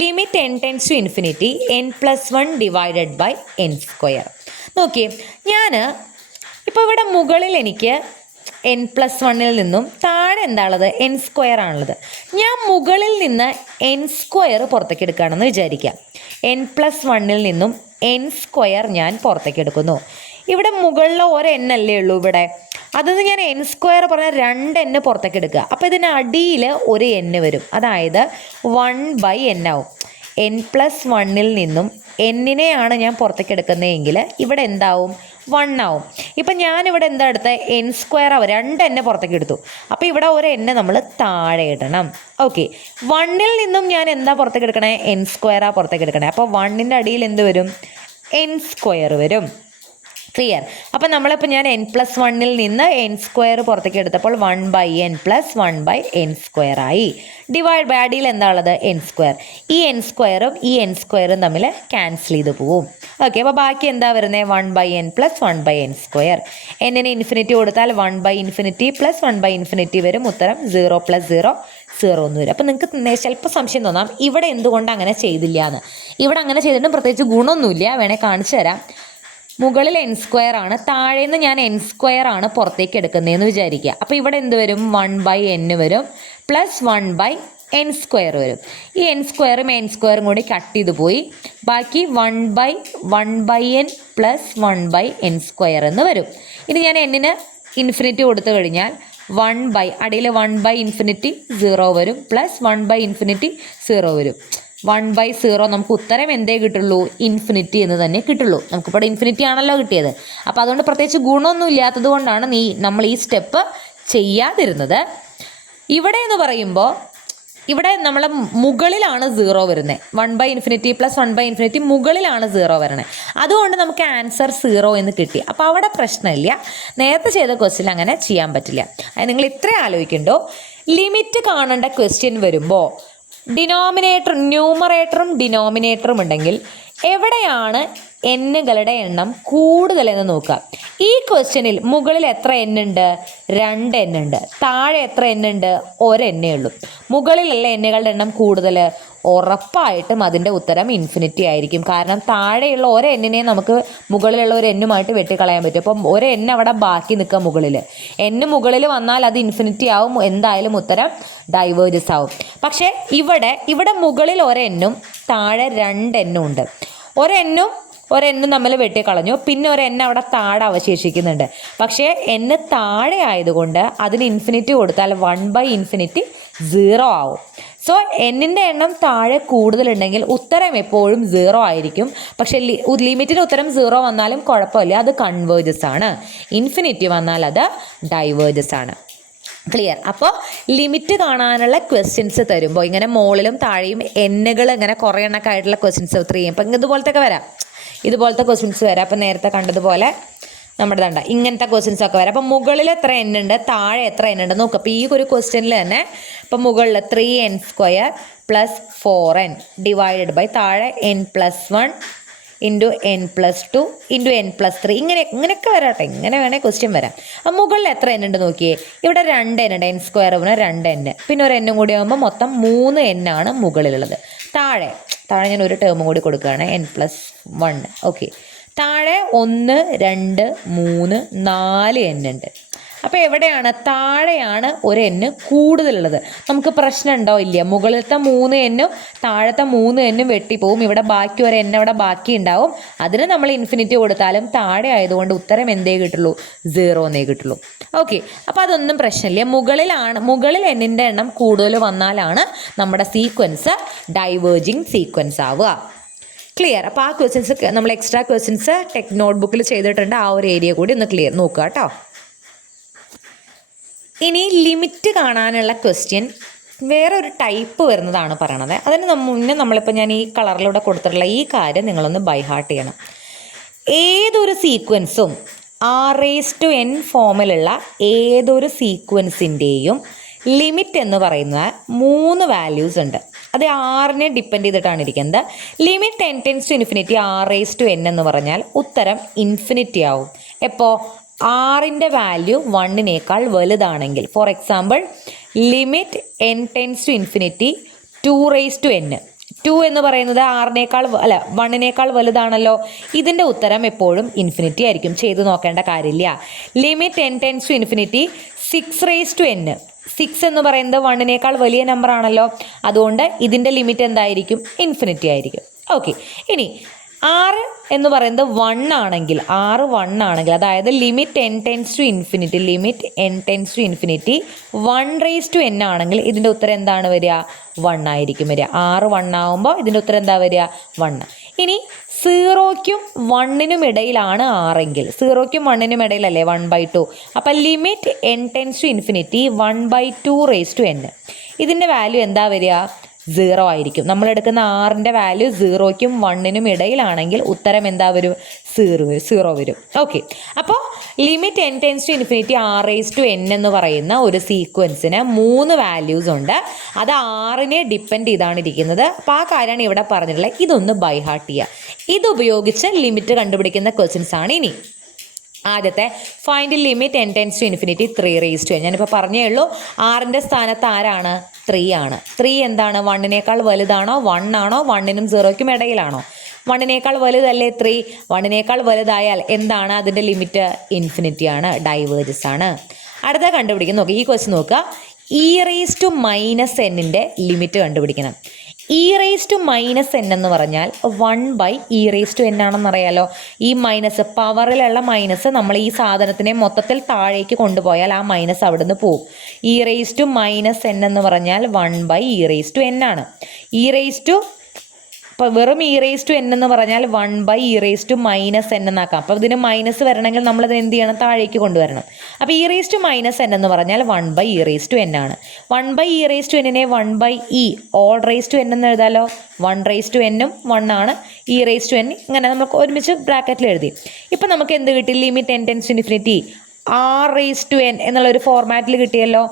Limit n tends to infinity n+1 divided by n². നോക്കിയേ, ഞാൻ ഇപ്പോൾ ഇവിടെ മുകളിൽ എനിക്ക് n+1 നിന്നും താഴെ എന്താ ഉള്ളത്? n² ആണുള്ളത്. ഞാൻ മുകളിൽ നിന്ന് n² പുറത്തേക്ക് എടുക്കുകയാണെന്ന് വിചാരിക്കാം. n+1 നിന്നും n² ഞാൻ പുറത്തേക്ക് എടുക്കുന്നു. ഇവിടെ മുകളിൽ ഒരു n അല്ലേ ഉള്ളൂ ഇവിടെ, അതിൽ ഞാൻ n² പറഞ്ഞാൽ 2 n പുറത്തേക്ക് എടുക്കുക. അപ്പോൾ ഇതിനടിയിൽ ഒരു n വരും, അതായത് 1/n ആവും. n+1 നിന്നും n-നെയാണ് ഞാൻ പുറത്തേക്ക് എടുക്കുന്നതെങ്കിൽ ഇവിടെ എന്താവും? 1 ആവും. ഇപ്പം ഞാനിവിടെ എന്താ എടുത്തത്? n² ആവും. 2 n പുറത്തേക്ക് എടുത്തു. അപ്പോൾ ഇവിടെ ഒരു n നമ്മൾ താഴെ ഇടണം. ഓക്കെ, 1 നിന്നും ഞാൻ എന്താ പുറത്തേക്ക് എടുക്കണേ? n² പുറത്തേക്ക് എടുക്കണേ. അപ്പോൾ 1-ൻ്റെ അടിയിൽ എന്ത് വരും? എൻ സ്ക്വയർ വരും. ക്ലിയർ? അപ്പം നമ്മളിപ്പോൾ ഞാൻ n+1 നിന്ന് n സ്ക്വയർ പുറത്തേക്ക് എടുത്തപ്പോൾ 1/n + 1/n സ്ക്വയർ ആയി. ഡിവൈഡ് ബൈ അടിയിൽ എന്താ ഉള്ളത്? n square. ഈ n സ്ക്വയറും ഈ n സ്ക്വയറും തമ്മിൽ ക്യാൻസൽ ചെയ്ത് പോവും. ഓക്കെ, അപ്പോൾ ബാക്കി എന്താ വരുന്നത്? 1/n + 1/n square. എന്നിന് ഇൻഫിനിറ്റി കൊടുത്താൽ 1/∞ + 1/∞ വരും. ഉത്തരം 0 + 0 0 എന്ന് വരും. അപ്പം നിങ്ങൾക്ക് ചിലപ്പോൾ സംശയം തോന്നാം ഇവിടെ എന്തുകൊണ്ട് അങ്ങനെ ചെയ്തില്ല എന്ന്. ഇവിടെ അങ്ങനെ ചെയ്തിട്ടും പ്രത്യേകിച്ച് ഗുണമൊന്നുമില്ല. വേണേൽ കാണിച്ചു തരാം. മുകളിൽ n സ്ക്വയർ ആണ്, താഴേന്ന് ഞാൻ n സ്ക്വയർ ആണ് പുറത്തേക്ക് എടുക്കുന്നതെന്ന് വിചാരിക്കുക. അപ്പോൾ ഇവിടെ എന്ത് വരും? 1/n വരും + 1/n സ്ക്വയർ വരും. ഈ n സ്ക്വയറും n സ്ക്വയറും കൂടി കട്ട് ചെയ്ത് പോയി. ബാക്കി 1/n + 1/n സ്ക്വയർ എന്ന് വരും. ഇനി ഞാൻ n-ന് ഇൻഫിനിറ്റി കൊടുത്തു കഴിഞ്ഞാൽ അടിയിൽ 1/∞ 0 വരും + 1/∞ 0 വരും. 1/0 നമുക്ക് ഉത്തരം എന്തേ കിട്ടുള്ളൂ? ഇൻഫിനിറ്റി എന്ന് തന്നെ കിട്ടുള്ളൂ. നമുക്കിവിടെ ഇൻഫിനിറ്റി ആണല്ലോ കിട്ടിയത്. അപ്പോൾ അതുകൊണ്ട് പ്രത്യേകിച്ച് ഗുണമൊന്നും ഇല്ലാത്തത് കൊണ്ടാണ് നമ്മൾ ഈ സ്റ്റെപ്പ് ചെയ്യാതിരുന്നത്. ഇവിടെ എന്ന് പറയുമ്പോൾ ഇവിടെ നമ്മൾ മുകളിലാണ് 0 വരുന്നത്. 1/∞ + 1/∞ മുകളിലാണ് 0 വരണേ. അതുകൊണ്ട് നമുക്ക് ആൻസർ 0 എന്ന് കിട്ടി. അപ്പോൾ അവിടെ പ്രശ്നമില്ല. നേരത്തെ ചെയ്ത ക്വസ്റ്റ്യൻ അങ്ങനെ ചെയ്യാൻ പറ്റില്ല. അത് നിങ്ങൾ ഇത്രയും ആലോചിക്കണ്ടോ. ലിമിറ്റ് കാണേണ്ട ക്വസ്റ്റ്യൻ വരുമ്പോൾ ന്യൂമറേറ്ററും ഡിനോമിനേറ്ററും ഉണ്ടെങ്കിൽ എവിടെയാണ് എന്നുകളുടെ എണ്ണം കൂടുതലെന്ന് നോക്കുക. ഈ ക്വസ്റ്റ്യനിൽ മുകളിൽ എത്ര n ഉണ്ട്? 2 n ഉണ്ട്. താഴെ എത്ര n ഉണ്ട്? 1 n ഉള്ളൂ. മുകളിലുള്ള എന്നുകളുടെ എണ്ണം കൂടുതൽ, ഉറപ്പായിട്ടും അതിൻ്റെ ഉത്തരം ഇൻഫിനിറ്റി ആയിരിക്കും. കാരണം താഴെയുള്ള ഒരു n-നെ നമുക്ക് മുകളിലുള്ള ഒരു n-ഉമായിട്ട് വെട്ടിക്കളയാൻ പറ്റും. അപ്പം ഒരു n അവിടെ ബാക്കി നിൽക്കുക മുകളിൽ. n മുകളിൽ വന്നാൽ അത് ഇൻഫിനിറ്റി ആവും. എന്തായാലും ഉത്തരം ഡൈവേർജസ് ആവും. പക്ഷേ ഇവിടെ മുകളിൽ ഒരു n-ഉം താഴെ 2 n-ഉം ഉണ്ട്. ഒരു n-ഉം തമ്മിൽ വെട്ടിക്കളഞ്ഞു. പിന്നെ ഒരു n അവിടെ താഴെ അവശേഷിക്കുന്നുണ്ട്. പക്ഷേ n താഴെ ആയതുകൊണ്ട് അതിന് ഇൻഫിനിറ്റി കൊടുത്താൽ 1/∞ 0 ആവും. സോ n-ൻ്റെ എണ്ണം താഴെ കൂടുതലുണ്ടെങ്കിൽ ഉത്തരം എപ്പോഴും 0 ആയിരിക്കും. പക്ഷേ ലിമിറ്റിന് ഉത്തരം 0 വന്നാലും കുഴപ്പമില്ല, അത് കൺവേർജസ് ആണ്. ഇൻഫിനിറ്റി വന്നാൽ അത് ഡൈവേർജസ് ആണ്. ക്ലിയർ? അപ്പോൾ ലിമിറ്റ് കാണാനുള്ള ക്വസ്റ്റ്യൻസ് തരുമ്പോൾ ഇങ്ങനെ മുകളിലും താഴെയും എന്നുകൾ ഇങ്ങനെ കുറേ എണ്ണൊക്കെ ആയിട്ടുള്ള ക്വസ്റ്റ്യൻസ് 3 ഇപ്പം ഇതുപോലത്തെ വരാം. ഇതുപോലത്തെ ക്വസ്റ്റ്യൻസ് വരാം. അപ്പം നേരത്തെ കണ്ടതുപോലെ നമ്മുടെ ഇങ്ങനത്തെ ക്വസ്റ്റ്യൻസ് ഒക്കെ വരാം. അപ്പം മുകളിൽ എത്ര n ഉണ്ട്, താഴെ എത്ര n ഉണ്ട് നോക്കുക. അപ്പോൾ ഈ ഒരു ക്വസ്റ്റ്യനിൽ തന്നെ ഇപ്പം മുകളിൽ 3n² + 4n ഡിവൈഡഡ് ബൈ താഴെ n + 1 into n + 2 into n + 3 ഇങ്ങനെയൊക്കെ വരാട്ടെ. ഇങ്ങനെ വേണേൽ ക്വസ്റ്റ്യൻ വരാം. അപ്പം മുകളിൽ എത്ര n ഉണ്ട് നോക്കിയേ. ഇവിടെ 2n ഉണ്ട്. n സ്ക്വയർ പിന്നെ 2n പിന്നെ ഒരു n കൂടി ആകുമ്പോൾ മൊത്തം 3n ആണ് മുകളിലുള്ളത്. താഴെ ഞാൻ ഒരു ടേം കൂടി കൊടുക്കുകയാണ്, n + 1. ഓക്കെ, താഴെ 1 2 3 4 n ഉണ്ട്. അപ്പോൾ എവിടെയാണ്? താഴെയാണ് ഒരു n കൂടുതലുള്ളത്. നമുക്ക് പ്രശ്നം ഉണ്ടോ? ഇല്ല. മുകളിലത്തെ 3 n-ഉം താഴത്തെ 3 n-ഉം വെട്ടിപ്പോവും. ഇവിടെ ബാക്കി ഒരു n അവിടെ ബാക്കി ഉണ്ടാവും. അതിന് നമ്മൾ ഇൻഫിനിറ്റി കൊടുത്താലും താഴെ ആയതുകൊണ്ട് ഉത്തരം എന്തേ കിട്ടുള്ളൂ? 0 എന്നേ കിട്ടുള്ളൂ. ഓക്കെ, അപ്പോൾ അതൊന്നും പ്രശ്നമില്ല. മുകളിൽ n-ൻ്റെ എണ്ണം കൂടുതൽ വന്നാലാണ് നമ്മുടെ സീക്വൻസ് ഡൈവേർജിങ് സീക്വൻസ് ആവുക. ക്ലിയർ? അപ്പോൾ ആ ക്വസ്റ്റ്യൻസ് നമ്മൾ എക്സ്ട്രാ ക്വസ്റ്റ്യൻസ് നോട്ട്ബുക്കിൽ ചെയ്തിട്ടുണ്ട്. ആ ഒരു ഏരിയ കൂടി ഒന്ന് നോക്കുക കേട്ടോ. ഇനി ലിമിറ്റ് കാണാനുള്ള ക്വസ്റ്റ്യൻ വേറൊരു ടൈപ്പ് വരുന്നതാണ് പറയണത്. അതിന് മുന്നേ നമ്മളിപ്പോൾ ഞാൻ ഈ കളറിലൂടെ കൊടുത്തിട്ടുള്ള ഈ കാര്യം നിങ്ങളൊന്ന് ബൈ ഹാർട്ട് ചെയ്യണം. ഏതൊരു സീക്വൻസും r⁻n ഫോമിലുള്ള ഏതൊരു സീക്വൻസിൻ്റെയും ലിമിറ്റ് എന്ന് പറയുന്ന 3 വാല്യൂസ് ഉണ്ട്. അത് r-നെ ഡിപ്പെൻഡ് ചെയ്തിട്ടാണ് ഇരിക്കുന്നത്. ലിമിറ്റ് n → ∞ r⁻n എന്ന് പറഞ്ഞാൽ ഉത്തരം ഇൻഫിനിറ്റി ആവും. എപ്പോൾ? r-ൻ്റെ വാല്യൂ 1-നേക്കാൾ വലുതാണെങ്കിൽ. For example, limit n → 2n. 2 എന്ന് പറയുന്നത് 1-നേക്കാൾ വലുതാണല്ലോ. ഇതിൻ്റെ ഉത്തരം എപ്പോഴും ഇൻഫിനിറ്റി ആയിരിക്കും. ചെയ്ത് നോക്കേണ്ട കാര്യമില്ല. Limit n → 6n. 6 എന്ന് പറയുന്നത് 1-നേക്കാൾ വലിയ നമ്പർ ആണല്ലോ. അതുകൊണ്ട് ഇതിൻ്റെ ലിമിറ്റ് എന്തായിരിക്കും? ഇൻഫിനിറ്റി ആയിരിക്കും. ഓക്കെ, ഇനി r എന്ന് പറയുന്നത് 1 ആണെങ്കിൽ, അതായത് limit n → limit n → 1n ആണെങ്കിൽ ഇതിൻ്റെ ഉത്തരം എന്താണ് വരിക? 1 ആയിരിക്കും വരിക. r 1 ആകുമ്പോൾ ഇതിൻ്റെ ഉത്തരം എന്താ വരിക? 1. ഇനി 0-ക്കും 1-നും ഇടയിലാണ് r-എങ്കിൽ, 0-ക്കും 1-നും ഇടയിലല്ലേ 1/2. അപ്പം ലിമിറ്റ് n → 1/2n. ഇതിൻ്റെ വാല്യൂ എന്താ വരിക? 0 ആയിരിക്കും. നമ്മൾ എടുക്കുന്ന ആറിൻ്റെ വാല്യൂ 0ക്കും 1നും ഇടയിലാണെങ്കിൽ ഉത്തരം എന്താ വരും? 0 വരും. ഓക്കെ, അപ്പോൾ limit n tends to infinity r⁻n എന്ന് പറയുന്ന ഒരു സീക്വൻസിന് 3 വാല്യൂസ് ഉണ്ട്. അത് 6നെ ഡിപ്പെൻഡ് ചെയ്താണ് ഇരിക്കുന്നത്. അപ്പോൾ ആ കാര്യമാണ് ഇവിടെ പറഞ്ഞിട്ടുള്ളത്. ഇതൊന്ന് ബൈ ഹാർട്ട് ചെയ്യുക. ഇതുപയോഗിച്ച് ലിമിറ്റ് കണ്ടുപിടിക്കുന്ന ക്വസ്റ്റ്യൻസ് ആണ് ഇനി. ആദ്യത്തെ find limit n tends to infinity 3⁻n. ഞാനിപ്പോൾ പറഞ്ഞേ ഉള്ളൂ, ആറിൻ്റെ സ്ഥാനത്ത് ആരാണ്? 3 ആണ്. 3 എന്താണ്? 1നേക്കാൾ വലുതാണോ? 1 ആണോ? 1നും 0ക്കും ഇടയിലാണോ? 1നേക്കാൾ വലുതല്ലേ 3? 1നേക്കാൾ വലുതായാൽ എന്താണ് അതിൻ്റെ ലിമിറ്റ്? ഇൻഫിനിറ്റി ആണ്, ഡൈവേർജസ് ആണ്. അടുത്ത കണ്ടുപിടിക്കുന്ന നോക്കുക, ഈ ക്വസ്റ്റ്യൻ നോക്കുക. e⁻n ലിമിറ്റ് കണ്ടുപിടിക്കണം. e⁻n എന്ന് പറഞ്ഞാൽ 1/e⁻n ആണെന്നറിയാലോ. ഈ മൈനസ്, പവറിലുള്ള മൈനസ് നമ്മൾ ഈ സാധനത്തിനെ മൊത്തത്തിൽ താഴേക്ക് കൊണ്ടുപോയാൽ ആ മൈനസ് അവിടുന്ന് പോവും. e⁻n എന്ന് പറഞ്ഞാൽ 1/e⁻n ആണ്. അപ്പോൾ വെറും e⁻n എന്ന് പറഞ്ഞാൽ 1/e⁻n എന്നാക്കാം. അപ്പോൾ ഇതിന് മൈനസ് വരണമെങ്കിൽ നമ്മളിത് എന്ത് ചെയ്യണം? താഴേക്ക് കൊണ്ടുവരണം. അപ്പോൾ e⁻n എന്ന് പറഞ്ഞാൽ 1/e⁻n ആണ്. 1/e⁻n 1/e all raise to n എന്ന് എഴുതാലോ. 1/n 1 ആണ്, e⁻n ഇങ്ങനെ നമുക്ക് ഒരുമിച്ച് ബ്രാക്കറ്റിൽ എഴുതി. ഇപ്പം നമുക്ക് എന്ത് കിട്ടി? Limit n tends to infinity r⁻n എന്നുള്ളൊരു ഫോർമാറ്റിൽ കിട്ടിയല്ലോ.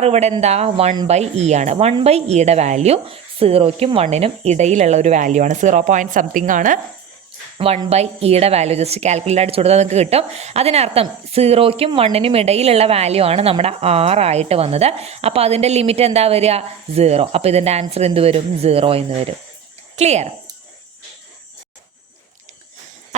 r ഇവിടെ എന്താ? 1/e ആണ്. 1/eയുടെ വാല്യൂ 0ക്കും 1നും ഇടയിലുള്ള ഒരു വാല്യൂ ആണ്. 0 something ആണ് 1/eയുടെ വാല്യൂ. ജസ്റ്റ് കാൽക്കുലേറ്റർ അടിച്ചു കൊടുത്താൽ നിങ്ങൾക്ക് കിട്ടും. അതിനർത്ഥം 0ക്കും 1നും ഇടയിലുള്ള വാല്യൂ ആണ് നമ്മുടെ r ആയിട്ട് വന്നത്. അപ്പോൾ അതിൻ്റെ ലിമിറ്റ് എന്താ വരിക? 0. അപ്പോൾ ഇതിൻ്റെ ആൻസർ എന്ത് വരും? 0 എന്ന് വരും. ക്ലിയർ?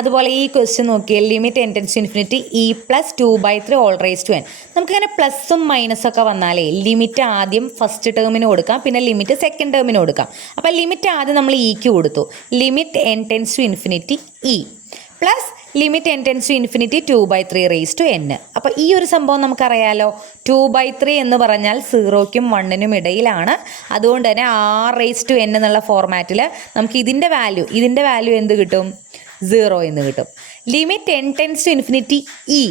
അതുപോലെ ഈ ക്വസ്റ്റ്യൻ നോക്കിയാൽ limit n tends to infinity e+2/3 whole raise to n. നമുക്കിങ്ങനെ പ്ലസും മൈനസൊക്കെ വന്നാലേ ലിമിറ്റ് ആദ്യം ഫസ്റ്റ് ടേമിന് കൊടുക്കാം, പിന്നെ ലിമിറ്റ് സെക്കൻഡ് ടേമിന് കൊടുക്കാം. അപ്പോൾ ലിമിറ്റ് ആദ്യം നമ്മൾ ഇക്ക് കൊടുത്തു. Limit n tends to infinity e plus limit n tends to infinity 2/3 raise to n. അപ്പോൾ ഈ ഒരു സംഭവം നമുക്കറിയാലോ. 2/3 എന്ന് പറഞ്ഞാൽ 0ക്കും 1നും ഇടയിലാണ്. അതുകൊണ്ട് തന്നെ r⁻n എന്നുള്ള ഫോർമാറ്റിൽ നമുക്ക് ഇതിൻ്റെ വാല്യൂ എന്ത് കിട്ടും? 0 എന്ന് കിട്ടും. Limit n tends to infinity e.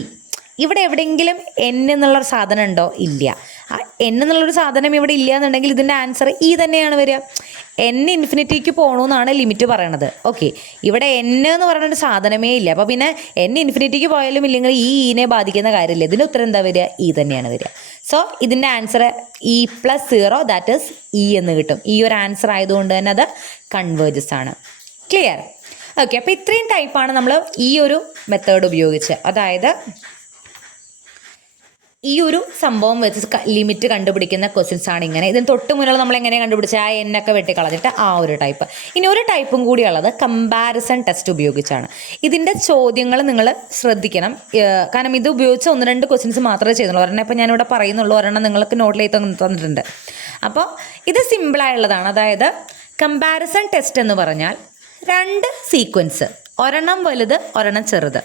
ഇവിടെ എവിടെയെങ്കിലും n എന്നുള്ളൊരു സാധനം ഉണ്ടോ? ഇല്ല. n എന്നുള്ളൊരു സാധനം ഇവിടെ ഇല്ല എന്നുണ്ടെങ്കിൽ ഇതിൻ്റെ ആൻസർ e തന്നെയാണ് വരിക. n ഇൻഫിനിറ്റിക്ക് പോകണമെന്നാണ് ലിമിറ്റ് പറയണത്. ഓക്കെ, ഇവിടെ n എന്ന് പറയുന്നൊരു സാധനമേ ഇല്ല. അപ്പോൾ പിന്നെ n ഇൻഫിനിറ്റിക്ക് പോയാലും ഇല്ലെങ്കിൽ ഈ ഈനെ ബാധിക്കുന്ന കാര്യമില്ല. ഇതിൻ്റെ ഉത്തരം എന്താ വരിക? e തന്നെയാണ് വരിക. സോ ഇതിൻ്റെ answer e+0 that is e എന്ന് കിട്ടും. ഈ ഒരു ആൻസർ ആയതുകൊണ്ട് തന്നെ അത് കൺവേർജസ് ആണ്. ക്ലിയർ? ഓക്കെ, അപ്പോൾ ഇത്രയും ടൈപ്പാണ് നമ്മൾ ഈ ഒരു മെത്തേഡ് ഉപയോഗിച്ച്, അതായത് ഈ ഒരു സംഭവം വെച്ച് ലിമിറ്റ് കണ്ടുപിടിക്കുന്ന ക്വസ്റ്റ്യൻസ് ആണ് ഇങ്ങനെ. ഇതിന് തൊട്ട് മുന്നിൽ നമ്മൾ എങ്ങനെ കണ്ടുപിടിച്ച ആ എന്നൊക്കെ വെട്ടിക്കളഞ്ഞിട്ട് ആ ഒരു ടൈപ്പ്. ഇനി ഒരു ടൈപ്പും കൂടിയുള്ളത് കമ്പാരിസൺ ടെസ്റ്റ് ഉപയോഗിച്ചാണ്. ഇതിൻ്റെ ചോദ്യങ്ങൾ നിങ്ങൾ ശ്രദ്ധിക്കണം. കാരണം ഇത് ഉപയോഗിച്ച് 1-2 ക്വസ്റ്റ്യൻസ് മാത്രമേ ചെയ്യുന്നുള്ളൂ. ഒരെണ്ണം ഇപ്പോൾ ഞാനിവിടെ പറയുന്നുള്ളൂ, ഒരെണ്ണം നിങ്ങൾക്ക് നോട്ടിലേക്ക് തന്നിട്ടുണ്ട്. അപ്പോൾ ഇത് സിമ്പിളായുള്ളതാണ്. അതായത് കമ്പാരിസൺ ടെസ്റ്റ് എന്ന് പറഞ്ഞാൽ 2 സീക്വൻസ്, ഒരെണ്ണം വലുത് ഒരെണ്ണം ചെറുത്.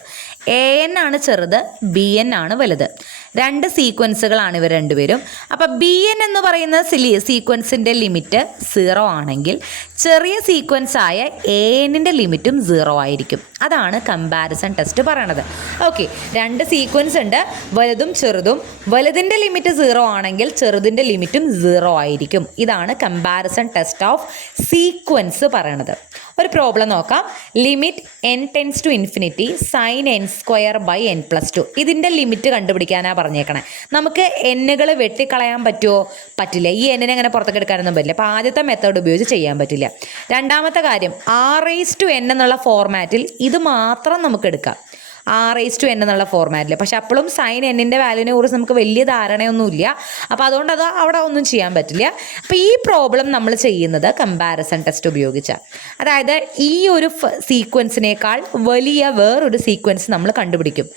an ആണ് ചെറുത്, bn ആണ് വലുത്. 2 സീക്വൻസുകളാണ് ഇവർ രണ്ടുപേരും. അപ്പോൾ bn എന്ന് പറയുന്ന സീക്വൻസിൻ്റെ ലിമിറ്റ് 0 ആണെങ്കിൽ ചെറിയ സീക്വൻസ് ആയ an-ൻ്റെ ലിമിറ്റും 0 ആയിരിക്കും. അതാണ് കമ്പാരിസൺ ടെസ്റ്റ് പറയണത്. ഓക്കെ, 2 സീക്വൻസ് ഉണ്ട്, വലുതും ചെറുതും. വലുതിൻ്റെ ലിമിറ്റ് 0 ആണെങ്കിൽ ചെറുതിൻ്റെ ലിമിറ്റും 0 ആയിരിക്കും. ഇതാണ് കമ്പാരിസൺ ടെസ്റ്റ് ഓഫ് സീക്വൻസ് പറയണത്. ഒരു പ്രോബ്ലം നോക്കാം. Limit n tends to infinity sin n²/n+2. ഇതിൻ്റെ ലിമിറ്റ് കണ്ടുപിടിക്കാനാണ് പറഞ്ഞേക്കണേ. നമുക്ക് എന്നുകൾ വെട്ടിക്കളയാൻ പറ്റുമോ? പറ്റില്ല. ഈ എന്നിനെ അങ്ങനെ പുറത്തേക്ക് എടുക്കാനൊന്നും പറ്റില്ല. അപ്പോൾ ആദ്യത്തെ മെത്തേഡ് ഉപയോഗിച്ച് ചെയ്യാൻ പറ്റില്ല. രണ്ടാമത്തെ കാര്യം, r⁻n എന്നുള്ള ഫോർമാറ്റിൽ ഇത് മാത്രം നമുക്ക് എടുക്കാം. r⁻n എന്നുള്ള ഫോർമാറ്റിൽ. പക്ഷെ അപ്പോഴും sin n-ൻ്റെ വാല്യൂവിനെ കുറിച്ച് നമുക്ക് വലിയ ധാരണയൊന്നുമില്ല. അപ്പോൾ അതുകൊണ്ട് അത് അവിടെ ഒന്നും ചെയ്യാൻ പറ്റില്ല. അപ്പോൾ ഈ പ്രോബ്ലം നമ്മൾ ചെയ്യുന്നത് കമ്പാരിസൺ ടെസ്റ്റ് ഉപയോഗിച്ചാണ്. അതായത് ഈ ഒരു സീക്വൻസിനേക്കാൾ വലിയ വേറൊരു സീക്വൻസ് നമ്മൾ കണ്ടുപിടിക്കും.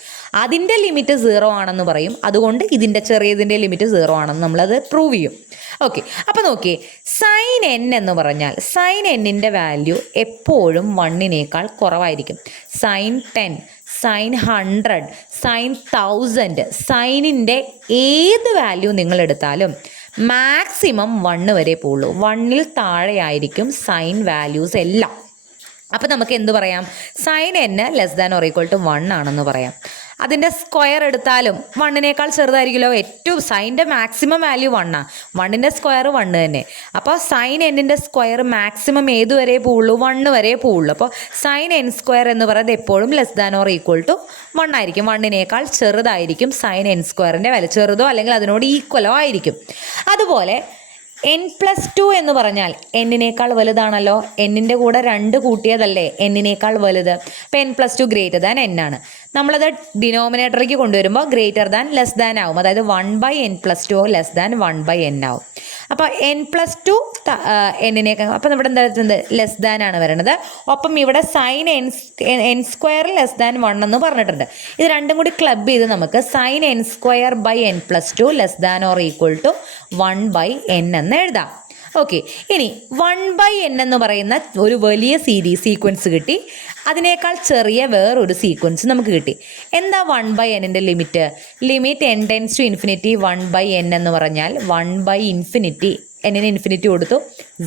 അതിൻ്റെ ലിമിറ്റ് 0 ആണെന്ന് പറയും. അതുകൊണ്ട് ഇതിൻ്റെ ചെറിയതിൻ്റെ ലിമിറ്റ് 0 ആണെന്ന് നമ്മളത് പ്രൂവ് ചെയ്യും. ഓക്കെ, അപ്പോൾ നോക്കിയേ, sin n എന്ന് പറഞ്ഞാൽ sin n-ൻ്റെ വാല്യൂ എപ്പോഴും 1നേക്കാൾ കുറവായിരിക്കും. sin 10, sin 100, sin 1000, സൈനിൻ്റെ ഏത് വാല്യൂ നിങ്ങളെടുത്താലും മാക്സിമം 1 വരെ പോകുള്ളൂ. 1-ൽ താഴെയായിരിക്കും സൈൻ വാല്യൂസ് എല്ലാം. അപ്പോൾ നമുക്ക് എന്ത് പറയാം? sin n < 1 ആണെന്ന് പറയാം. അതിൻ്റെ സ്ക്വയർ എടുത്താലും 1-നേക്കാൾ ചെറുതായിരിക്കുമല്ലോ. ഏറ്റവും സൈൻ്റെ മാക്സിമം വാല്യൂ 1 1ൻ്റെ സ്ക്വയർ 1 തന്നെ. അപ്പോൾ സൈൻ എന്നിൻ്റെ സ്ക്വയർ മാക്സിമം ഏതുവരെ പോവുള്ളൂ? 1 വരെ പോവുള്ളൂ. അപ്പോൾ സൈൻ n സ്ക്വയർ എന്ന് പറയുന്നത് എപ്പോഴും less than or equal to 1 ആയിരിക്കും. 1-നേക്കാൾ ചെറുതായിരിക്കും സൈൻ n സ്ക്വയറിൻ്റെ വാല്യൂ. ചെറുതോ അല്ലെങ്കിൽ അതിനോട് ഈക്വലോ ആയിരിക്കും. അതുപോലെ n+2 എന്ന് പറഞ്ഞാൽ n-നേക്കാൾ വലുതാണല്ലോ. n-ൻ്റെ കൂടെ 2 കൂട്ടിയതല്ലേ n-നേക്കാൾ വലുത്. അപ്പോൾ n+2 ഗ്രേറ്റർ ദാൻ n ആണ്. നമ്മളത് ഡിനോമിനേറ്ററിലേക്ക് കൊണ്ടുവരുമ്പോൾ ഗ്രേറ്റർ ദാൻ ലെസ് ദാൻ ആവും. അതായത് 1/n+2 ലെസ് ദാൻ 1/n ആവും. അപ്പോൾ n+2 n-നേക്കാൾ, അപ്പം ഇവിടെ എന്താ ലെസ് ദാൻ ആണ് വരുന്നത്. ഒപ്പം ഇവിടെ sine n square less than 1 എന്ന് പറഞ്ഞിട്ടുണ്ട്. ഇത് രണ്ടും കൂടി ക്ലബ് ചെയ്ത് നമുക്ക് sine n²/n+2 less than or equal to 1/n എന്ന് എഴുതാം. ഓക്കെ, ഇനി 1/n എന്ന് പറയുന്ന ഒരു വലിയ സീക്വൻസ് കിട്ടി. അതിനേക്കാൾ ചെറിയ വേറൊരു സീക്വൻസ് നമുക്ക് കിട്ടി. എന്താ 1/n-ൻ്റെ limit? Limit n tends to infinity 1/n എന്ന് പറഞ്ഞാൽ 1/∞. n-ന് ഇൻഫിനിറ്റി കൊടുത്തു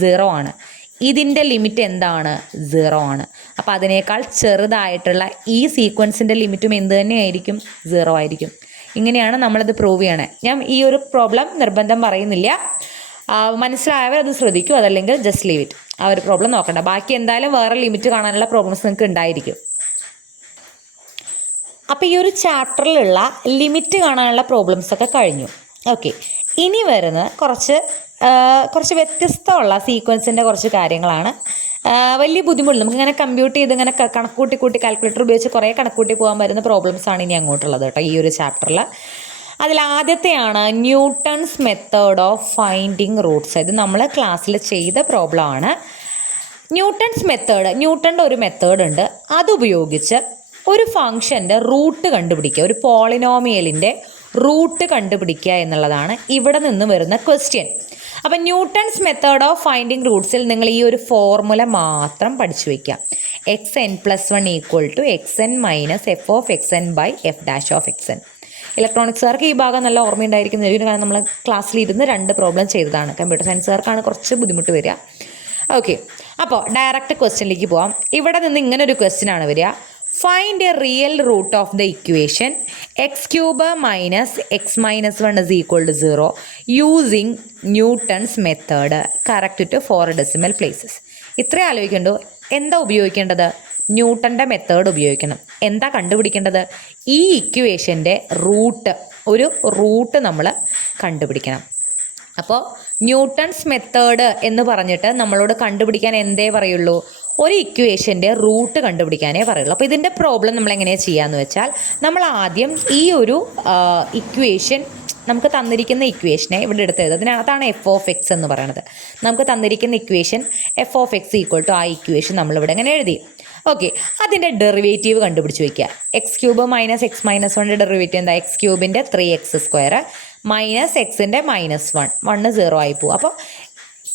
0 ആണ്. ഇതിൻ്റെ ലിമിറ്റ് എന്താണ്? 0 ആണ്. അപ്പോൾ അതിനേക്കാൾ ചെറുതായിട്ടുള്ള ഈ സീക്വൻസിൻ്റെ ലിമിറ്റും എന്ത് തന്നെയായിരിക്കും? 0 ആയിരിക്കും. ഇങ്ങനെയാണ് നമ്മളത് പ്രൂവ് ചെയ്യണേ. ഞാൻ ഈ ഒരു പ്രോബ്ലം നിർബന്ധം പറയുന്നില്ല. മനസ്സിലായവർ അത് ശ്രദ്ധിക്കും. അതല്ലെങ്കിൽ ജസ്റ്റ് ലീവ് ഇറ്റ്. ആ ഒരു പ്രോബ്ലം നോക്കണ്ട. ബാക്കി എന്തായാലും വേറെ ലിമിറ്റ് കാണാനുള്ള പ്രോബ്ലംസ് നിങ്ങൾക്ക് ഉണ്ടായിരിക്കും. അപ്പോൾ ഈ ഒരു ചാപ്റ്ററിലുള്ള ലിമിറ്റ് കാണാനുള്ള പ്രോബ്ലംസ് ഒക്കെ കഴിഞ്ഞു. ഓക്കെ, ഇനി വരുന്ന കുറച്ച് വ്യത്യസ്തമുള്ള സീക്വൻസിൻ്റെ കുറച്ച് കാര്യങ്ങളാണ്. വലിയ ബുദ്ധിമുട്ടില്ല. നമുക്കിങ്ങനെ കമ്പ്യൂട്ട് ചെയ്ത് ഇങ്ങനെ കണക്കൂട്ടി കാൽക്കുലേറ്റർ ഉപയോഗിച്ച് കുറേ കണക്കൂട്ടി പോകാൻ വരുന്ന പ്രോബ്ലംസാണ് ഇനി അങ്ങോട്ടുള്ളത് കേട്ടോ ഈ ഒരു ചാപ്റ്ററിൽ. അതിലാദ്യത്തെയാണ് Newton's method of finding roots. ഇത് നമ്മൾ ക്ലാസ്സിൽ ചെയ്ത പ്രോബ്ലമാണ്. ന്യൂട്ടൻ്റെ ഒരു മെത്തേഡ് ഉണ്ട്. അതുപയോഗിച്ച് ഒരു ഫംഗ്ഷൻ്റെ റൂട്ട് കണ്ടുപിടിക്കുക, ഒരു പോളിനോമിയലിൻ്റെ റൂട്ട് കണ്ടുപിടിക്കുക എന്നുള്ളതാണ് ഇവിടെ നിന്ന് വരുന്ന ക്വസ്റ്റ്യൻ. അപ്പം ന്യൂട്ടൺസ് മെത്തേഡ് ഓഫ് ഫൈൻഡിങ് റൂട്ട്സിൽ നിങ്ങൾ ഈ ഒരു ഫോർമുല മാത്രം പഠിച്ചു വയ്ക്കുക. xn+1 equal to xn minus f(x(n)/f'(x)n. ഇലക്ട്രോണിക്സുകാർക്ക് ഈ ഭാഗം നല്ല ഓർമ്മയുണ്ടായിരിക്കും. കാരണം നമ്മൾ ക്ലാസ്സിലിരുന്ന് 2 പ്രോബ്ലം ചെയ്തതാണ്. കമ്പ്യൂട്ടർ സയൻസുകാർക്കാണ് കുറച്ച് ബുദ്ധിമുട്ട് വരിക. ഓക്കെ, അപ്പോൾ ഡയറക്റ്റ് ക്വസ്റ്റ്യനിലേക്ക് പോവാം. ഇവിടെ നിന്ന് ഇങ്ങനെ ഒരു ക്വസ്റ്റ്യൻ ആണ് വരിക. Find a real root of the equation x³ minus x-1 is equal to 0 using Newton's method correct to 4 decimal places. ഇത്രയും ആലോചിക്കണ്ടോ? എന്താ ഉപയോഗിക്കേണ്ടത്? ന്യൂട്ടൻ്റെ മെത്തേഡ് ഉപയോഗിക്കണം. എന്താ കണ്ടുപിടിക്കേണ്ടത്? ഈ ഇക്വേഷൻ്റെ ഒരു റൂട്ട് നമ്മൾ കണ്ടുപിടിക്കണം. അപ്പോൾ ന്യൂട്ടൺസ് മെത്തേഡ് എന്ന് പറഞ്ഞിട്ട് നമ്മളോട് കണ്ടുപിടിക്കാൻ എന്തേ പറയുള്ളൂ? ഒരു ഇക്വേഷൻ്റെ റൂട്ട് കണ്ടുപിടിക്കാനേ പറയുള്ളൂ. അപ്പോൾ ഇതിൻ്റെ പ്രോബ്ലം നമ്മൾ എങ്ങനെയാണ് ചെയ്യാന്ന് വെച്ചാൽ, നമ്മൾ ആദ്യം ഈ ഒരു ഇക്വേഷൻ, നമുക്ക് തന്നിരിക്കുന്ന ഇക്വേഷനെ ഇവിടെ എടുത്ത് എഴുതുക. അതിനകത്താണ് f(x) എന്ന് പറയുന്നത്. നമുക്ക് തന്നിരിക്കുന്ന ഇക്വേഷൻ f(x) ഈക്വൽ ടു ആ ഇക്വേഷൻ നമ്മളിവിടെ ഇങ്ങനെ എഴുതി. ഓക്കെ, അതിൻ്റെ ഡെറിവേറ്റീവ് കണ്ടുപിടിച്ച് വയ്ക്കുക. x³ മൈനസ് x-1 ഡെറിവേറ്റീവ് എന്താ? x³ 3x² മൈനസ് x-1 1 0 ആയി പോകും. അപ്പോൾ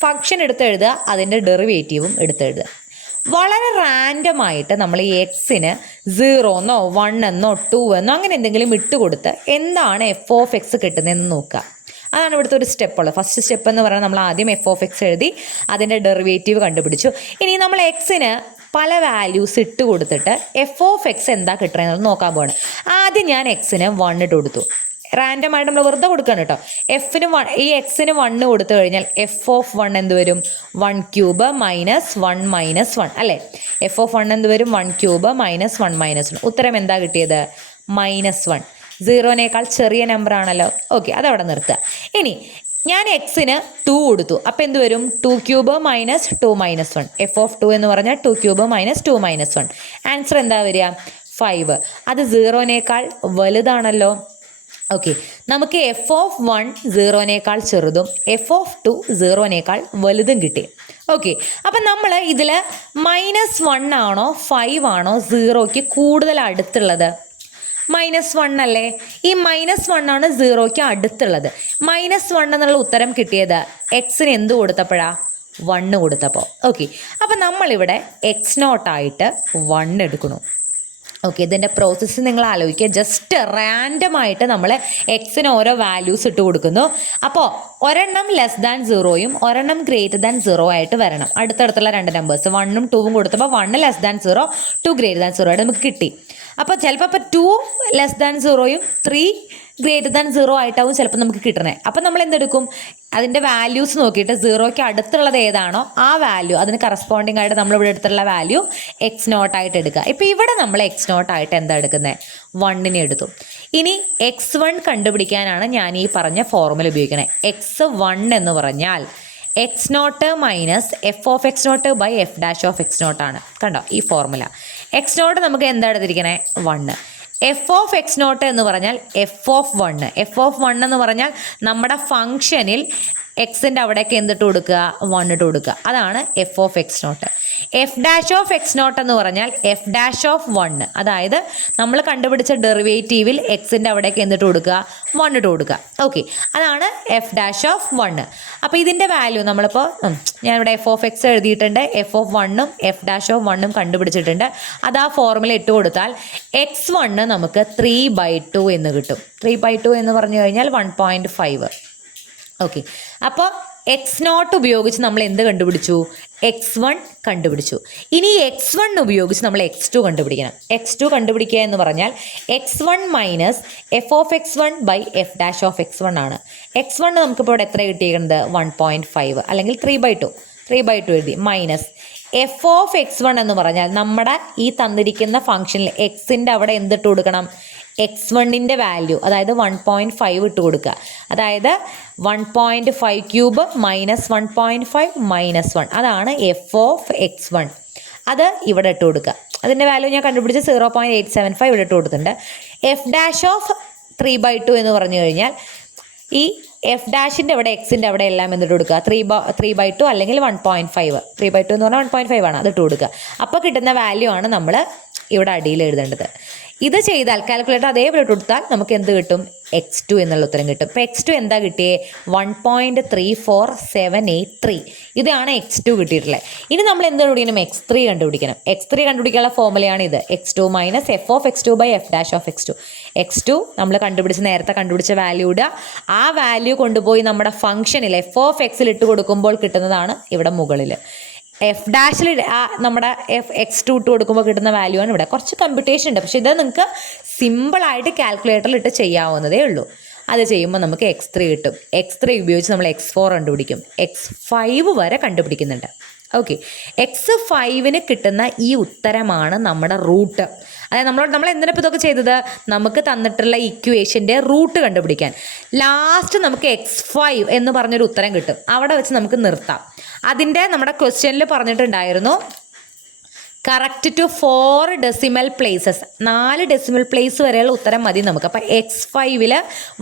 ഫംഗ്ഷൻ എടുത്തെഴുതുക, അതിൻ്റെ ഡെറിവേറ്റീവും എടുത്തെഴുതുക. വളരെ റാൻഡമായിട്ട് നമ്മൾ ഈ എക്സിന് 0 എന്നോ 1 എന്നോ 2 എന്നോ അങ്ങനെ എന്തെങ്കിലും ഇട്ടുകൊടുത്ത് എന്താണ് f(x) കിട്ടുന്നതെന്ന് നോക്കുക. അതാണ് ഇവിടുത്തെ ഒരു സ്റ്റെപ്പുള്ളത്. ഫസ്റ്റ് സ്റ്റെപ്പ് എന്ന് പറയുന്നത് നമ്മൾ ആദ്യം f(x) എഴുതി അതിൻ്റെ ഡെറിവേറ്റീവ് കണ്ടുപിടിച്ചു. ഇനി നമ്മൾ എക്സിന് പല വാല്യൂസ് ഇട്ട് കൊടുത്തിട്ട് f(x) എന്താ കിട്ടുന്നത് നോക്കാൻ പോവാണ്. ആദ്യം ഞാൻ എക്സിന് 1 ഇട്ട് കൊടുത്തു. റാൻഡമായിട്ട് നമ്മൾ വെറുതെ കൊടുക്കണം കേട്ടോ. ഈ എക്സിന് 1 കൊടുത്തു കഴിഞ്ഞാൽ f(1) എന്ത് വരും? 1³ മൈനസ് 1 അല്ലേ? f(1) എന്ത് വരും? 1³ മൈനസ് 1 ഉത്തരം എന്താ കിട്ടിയത്? -1. 0-നേക്കാൾ ചെറിയ നമ്പർ ആണല്ലോ. ഓക്കെ, അതവിടെ നിർത്തുക. ഇനി ഞാൻ എക്സിന് 2 കൊടുത്തു. അപ്പം എന്ത് വരും? 2³ മൈനസ് 2 1. f(2) എന്ന് പറഞ്ഞാൽ 2³ മൈനസ് 2 1. ആൻസർ എന്താ വരിക? 5. അത് 0-നേക്കാൾ വലുതാണല്ലോ. ഓക്കെ, നമുക്ക് f(1) 0-നേക്കാൾ ചെറുതും f(2) 0-നേക്കാൾ വലുതും കിട്ടി. ഓക്കെ, അപ്പം നമ്മൾ ഇതിൽ -1 ആണോ 5 ആണോ 0ക്ക് കൂടുതൽ അടുത്തുള്ളത്? -1 അല്ലേ? ഈ -1 ആണ് 0ക്ക് അടുത്തുള്ളത്. -1 എന്നുള്ള ഉത്തരം കിട്ടിയത് എക്സിന് എന്ത് കൊടുത്തപ്പോഴാണ്? 1 കൊടുത്തപ്പോൾ. ഓക്കെ, അപ്പം നമ്മളിവിടെ x0 ആയിട്ട് 1 എടുക്കണം. ഓക്കെ, ഇതിൻ്റെ പ്രോസസ്സ് നിങ്ങൾ ആലോചിക്കുക. ജസ്റ്റ് റാൻഡമായിട്ട് നമ്മൾ എക്സിന് ഓരോ വാല്യൂസ് ഇട്ട് കൊടുക്കുന്നു. അപ്പോൾ ഒരെണ്ണം ലെസ് ദാൻ 0യും ഒരെണ്ണം ഗ്രേറ്റർ ദാൻ 0 ആയിട്ട് വരണം. അടുത്തടുത്തുള്ള 2 നമ്പേഴ്സ് 1ഉം 2ഉം കൊടുത്തപ്പോൾ 1 ലെസ് ദാൻ 0 2 ഗ്രേറ്റർ ദാൻ 0 ആയിട്ട് നമുക്ക് കിട്ടി. അപ്പോൾ ചിലപ്പോൾ ഇപ്പോൾ 2 <0 3 <0 ആയിട്ടാവും ചിലപ്പോൾ നമുക്ക് കിട്ടണേ. അപ്പം നമ്മൾ എന്തെടുക്കും, അതിൻ്റെ വാല്യൂസ് നോക്കിയിട്ട് 0ക്ക് അടുത്തുള്ളത് ഏതാണോ ആ വാല്യൂ, അതിന് കറസ്പോണ്ടിങ് ആയിട്ട് നമ്മളിവിടെ എടുത്തുള്ള വാല്യൂ x0 ആയിട്ട് എടുക്കുക. ഇപ്പോൾ ഇവിടെ നമ്മൾ x0 ആയിട്ട് എന്താ എടുക്കുന്നത്, 1നെ എടുത്തു. ഇനി x1 കണ്ടുപിടിക്കാനാണ് ഞാൻ ഈ പറഞ്ഞ ഫോർമുല ഉപയോഗിക്കണേ. x1 എന്ന് പറഞ്ഞാൽ x0 minus f of x0 by f dash of x0 ആണ്. കണ്ടോ ഈ ഫോർമുല. x0 നമുക്ക് എന്താ എടുത്തിരിക്കണേ, 1. എഫ് ഓഫ് x0 എന്ന് പറഞ്ഞാൽ എഫ് ഓഫ് 1. എഫ് ഓഫ് 1 എന്ന് പറഞ്ഞാൽ നമ്മുടെ ഫംഗ്ഷനിൽ എക്സിൻ്റെ അവിടേക്ക് എന്തിട്ട് കൊടുക്കുക, 1 ഇട്ട് കൊടുക്കുക. അതാണ് F of x0. F dash of x0 എന്ന് പറഞ്ഞാൽ എഫ് ഡാഷ് ഓഫ് 1. അതായത് നമ്മൾ കണ്ടുപിടിച്ച ഡെറിവേറ്റീവിൽ എക്സിൻ്റെ അവിടേക്ക് എന്തിട്ട് കൊടുക്കുക, 1 ഇട്ട് കൊടുക്കുക. ഓക്കെ, അതാണ് എഫ് ഡാഷ് ഓഫ് 1. അപ്പോൾ ഇതിൻ്റെ വാല്യൂ നമ്മളിപ്പോൾ ഞാനിവിടെ എഫ് ഓഫ് എക്സ് എഴുതിയിട്ടുണ്ട്. എഫ് ഓഫ് 1ഉം എഫ് ഡാഷ് ഓഫ് 1ഉം കണ്ടുപിടിച്ചിട്ടുണ്ട്. അത് ആ ഫോർമുല ഇട്ട് കൊടുത്താൽ x1 നമുക്ക് 3/2 എന്ന് കിട്ടും. 3/2 എന്ന് പറഞ്ഞു കഴിഞ്ഞാൽ 1.5. ഓക്കെ, അപ്പോൾ x0 ഉപയോഗിച്ച് നമ്മൾ എന്ത് കണ്ടുപിടിച്ചു, x1 കണ്ടുപിടിച്ചു. ഇനി x1 ഉപയോഗിച്ച് നമ്മൾ x2 കണ്ടുപിടിക്കണം. x2 കണ്ടുപിടിക്കുക എന്ന് പറഞ്ഞാൽ x1 minus f of x1 by f dash of x1 ആണ്. x1 നമുക്കിപ്പോൾ ഇവിടെ എത്ര കിട്ടിയിരിക്കുന്നത്, 1.5 അല്ലെങ്കിൽ 3/2 എഴുതി, മൈനസ് എഫ് ഓഫ് x1 എന്ന് പറഞ്ഞാൽ നമ്മുടെ ഈ തന്നിരിക്കുന്ന ഫംഗ്ഷനിൽ എക്സിൻ്റെ അവിടെ എന്തിട്ട് കൊടുക്കണം, x1ൻ്റെ വാല്യൂ, അതായത് 1.5 ഇട്ട് കൊടുക്കുക. അതായത് 1.5 ക്യൂബ് മൈനസ് 1.5 മൈനസ് 1, അതാണ് എഫ് ഓഫ് x1. അത് ഇവിടെ ഇട്ട് കൊടുക്കുക. അതിൻ്റെ വാല്യൂ ഞാൻ കണ്ടുപിടിച്ച് 0.875 ഇവിടെ ഇട്ട് കൊടുത്തിട്ടുണ്ട്. എഫ് ഡാഷ് ഓഫ് 3/2 എന്ന് പറഞ്ഞു കഴിഞ്ഞാൽ ഈ എഫ് ഡാഷിൻ്റെ അവിടെ എക്സിൻ്റെ അവിടെ എല്ലാം എന്നിട്ട് കൊടുക്കുക, 3/2 അല്ലെങ്കിൽ 1.5. 3/2 എന്ന് പറഞ്ഞാൽ 1.5 ആണ്, അതിട്ട് കൊടുക്കുക. അപ്പോൾ കിട്ടുന്ന വാല്യൂ ആണ് നമ്മൾ ഇവിടെ അടിയിൽ എഴുതേണ്ടത്. ഇത് ചെയ്താൽ കാൽക്കുലേറ്റർ അതേപോലെ കൊടുത്താൽ നമുക്ക് എന്ത് കിട്ടും, x2 എന്നുള്ള ഉത്തരം കിട്ടും. ഇപ്പോൾ x2 എന്താ കിട്ടിയേ, 1.34783. ഇതാണ് x2 കിട്ടിയിട്ടുള്ളത്. ഇനി നമ്മൾ എന്ത് കണ്ടുപിടിക്കണം, x3 കണ്ടുപിടിക്കണം. x3 കണ്ടുപിടിക്കാനുള്ള ഫോർമുലയാണ് ഇത്, x2 minus f of x2 by f dash of x2. x2 നമ്മൾ നേരത്തെ കണ്ടുപിടിച്ച വാല്യൂ ഇടുക. ആ വാല്യൂ കൊണ്ടുപോയി നമ്മുടെ ഫംഗ്ഷനിൽ എഫ് ഓഫ് എക്സിൽ ഇട്ട് കൊടുക്കുമ്പോൾ കിട്ടുന്നതാണ് ഇവിടെ മുകളിൽ. എഫ് ഡാഷിൽ നമ്മുടെ x2 ഇട്ട് കൊടുക്കുമ്പോൾ കിട്ടുന്ന വാല്യൂ ആണ് ഇവിടെ. കുറച്ച് കമ്പ്യൂട്ടേഷൻ ഉണ്ട്, പക്ഷേ ഇത് നിങ്ങൾക്ക് സിമ്പിളായിട്ട് കാൽക്കുലേറ്ററിൽ ഇട്ട് ചെയ്യാവുന്നതേ ഉള്ളൂ. അത് ചെയ്യുമ്പോൾ നമുക്ക് x3 കിട്ടും. x3 ഉപയോഗിച്ച് നമ്മൾ x4 കണ്ടുപിടിക്കും, x5 വരെ കണ്ടുപിടിക്കുന്നുണ്ട്. ഓക്കെ, x5ന് കിട്ടുന്ന ഈ ഉത്തരമാണ് നമ്മുടെ റൂട്ട്. അതായത് നമ്മൾ എന്തിനപ്പോൾ ഇതൊക്കെ ചെയ്തത്, നമുക്ക് തന്നിട്ടുള്ള ഇക്വേഷൻ്റെ റൂട്ട് കണ്ടുപിടിക്കാൻ. ലാസ്റ്റ് നമുക്ക് x5 എന്ന് പറഞ്ഞൊരു ഉത്തരം കിട്ടും. അവിടെ വെച്ച് നമുക്ക് നിർത്താം. അതിൻ്റെ നമ്മുടെ ക്വസ്റ്റ്യനിൽ പറഞ്ഞിട്ടുണ്ടായിരുന്നു correct to 4 decimal places, 4 decimal place വരെയുള്ള ഉത്തരം മതി നമുക്ക്. അപ്പോൾ x5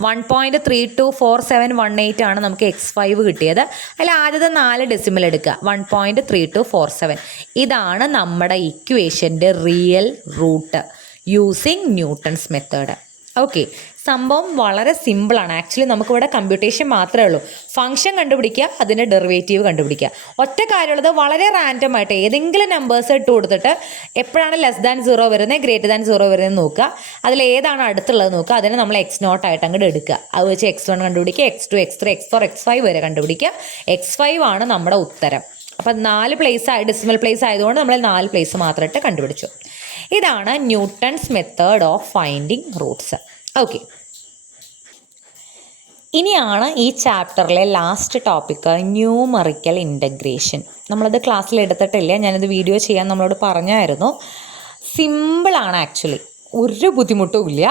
1.324718 ആണ് നമുക്ക് x5 കിട്ടിയത്. അതിൽ ആദ്യത്തെ 4 ഡെസിമൽ എടുക്കുക, 1.3247. ഇതാണ് നമ്മുടെ ഇക്വേഷൻ്റെ real root using Newton's method. Okay, സംഭവം വളരെ സിമ്പിളാണ്. ആക്ച്വലി നമുക്കിവിടെ കമ്പ്യൂട്ടേഷൻ മാത്രമേ ഉള്ളൂ. ഫംഗ്ഷൻ കണ്ടുപിടിക്കുക, അതിൻ്റെ ഡെറിവേറ്റീവ് കണ്ടുപിടിക്കുക. ഒറ്റ കാര്യമുള്ളത്, വളരെ റാൻഡമായിട്ട് ഏതെങ്കിലും നമ്പേഴ്സ് ഇട്ട് കൊടുത്തിട്ട് എപ്പോഴാണ് <0 വരുന്നത് <0 വരുന്നത് നോക്കുക. അതിൽ ഏതാണ് അടുത്തുള്ളത് നോക്കുക. അതിനെ നമ്മൾ x0 ആയിട്ട് അങ്ങോട്ട് എടുക്കുക. അത് വെച്ച് x1 കണ്ടുപിടിക്കുക, x2 x3 x4 x5 വരെ കണ്ടുപിടിക്കുക. x5 ആണ് നമ്മുടെ ഉത്തരം. അപ്പം 4 പ്ലേസ് ഡെസിമൽ പ്ലേസ് ആയതുകൊണ്ട് നമ്മൾ 4 പ്ലേസ് മാത്രം ഇട്ട് കണ്ടുപിടിച്ചു. ഇതാണ് Newton's method of finding Roots. Okay, ഇനിയാണ് ഈ ചാപ്റ്ററിലെ ലാസ്റ്റ് ടോപ്പിക്ക്, ന്യൂമറിക്കൽ ഇൻ്റഗ്രേഷൻ. നമ്മളത് ക്ലാസ്സിൽ എടുത്തിട്ടില്ല, ഞാനിത് വീഡിയോ ചെയ്യാൻ നമ്മളോട് പറഞ്ഞായിരുന്നു. സിമ്പിളാണ് ആക്ച്വലി, ഒരു ബുദ്ധിമുട്ടും ഇല്ല.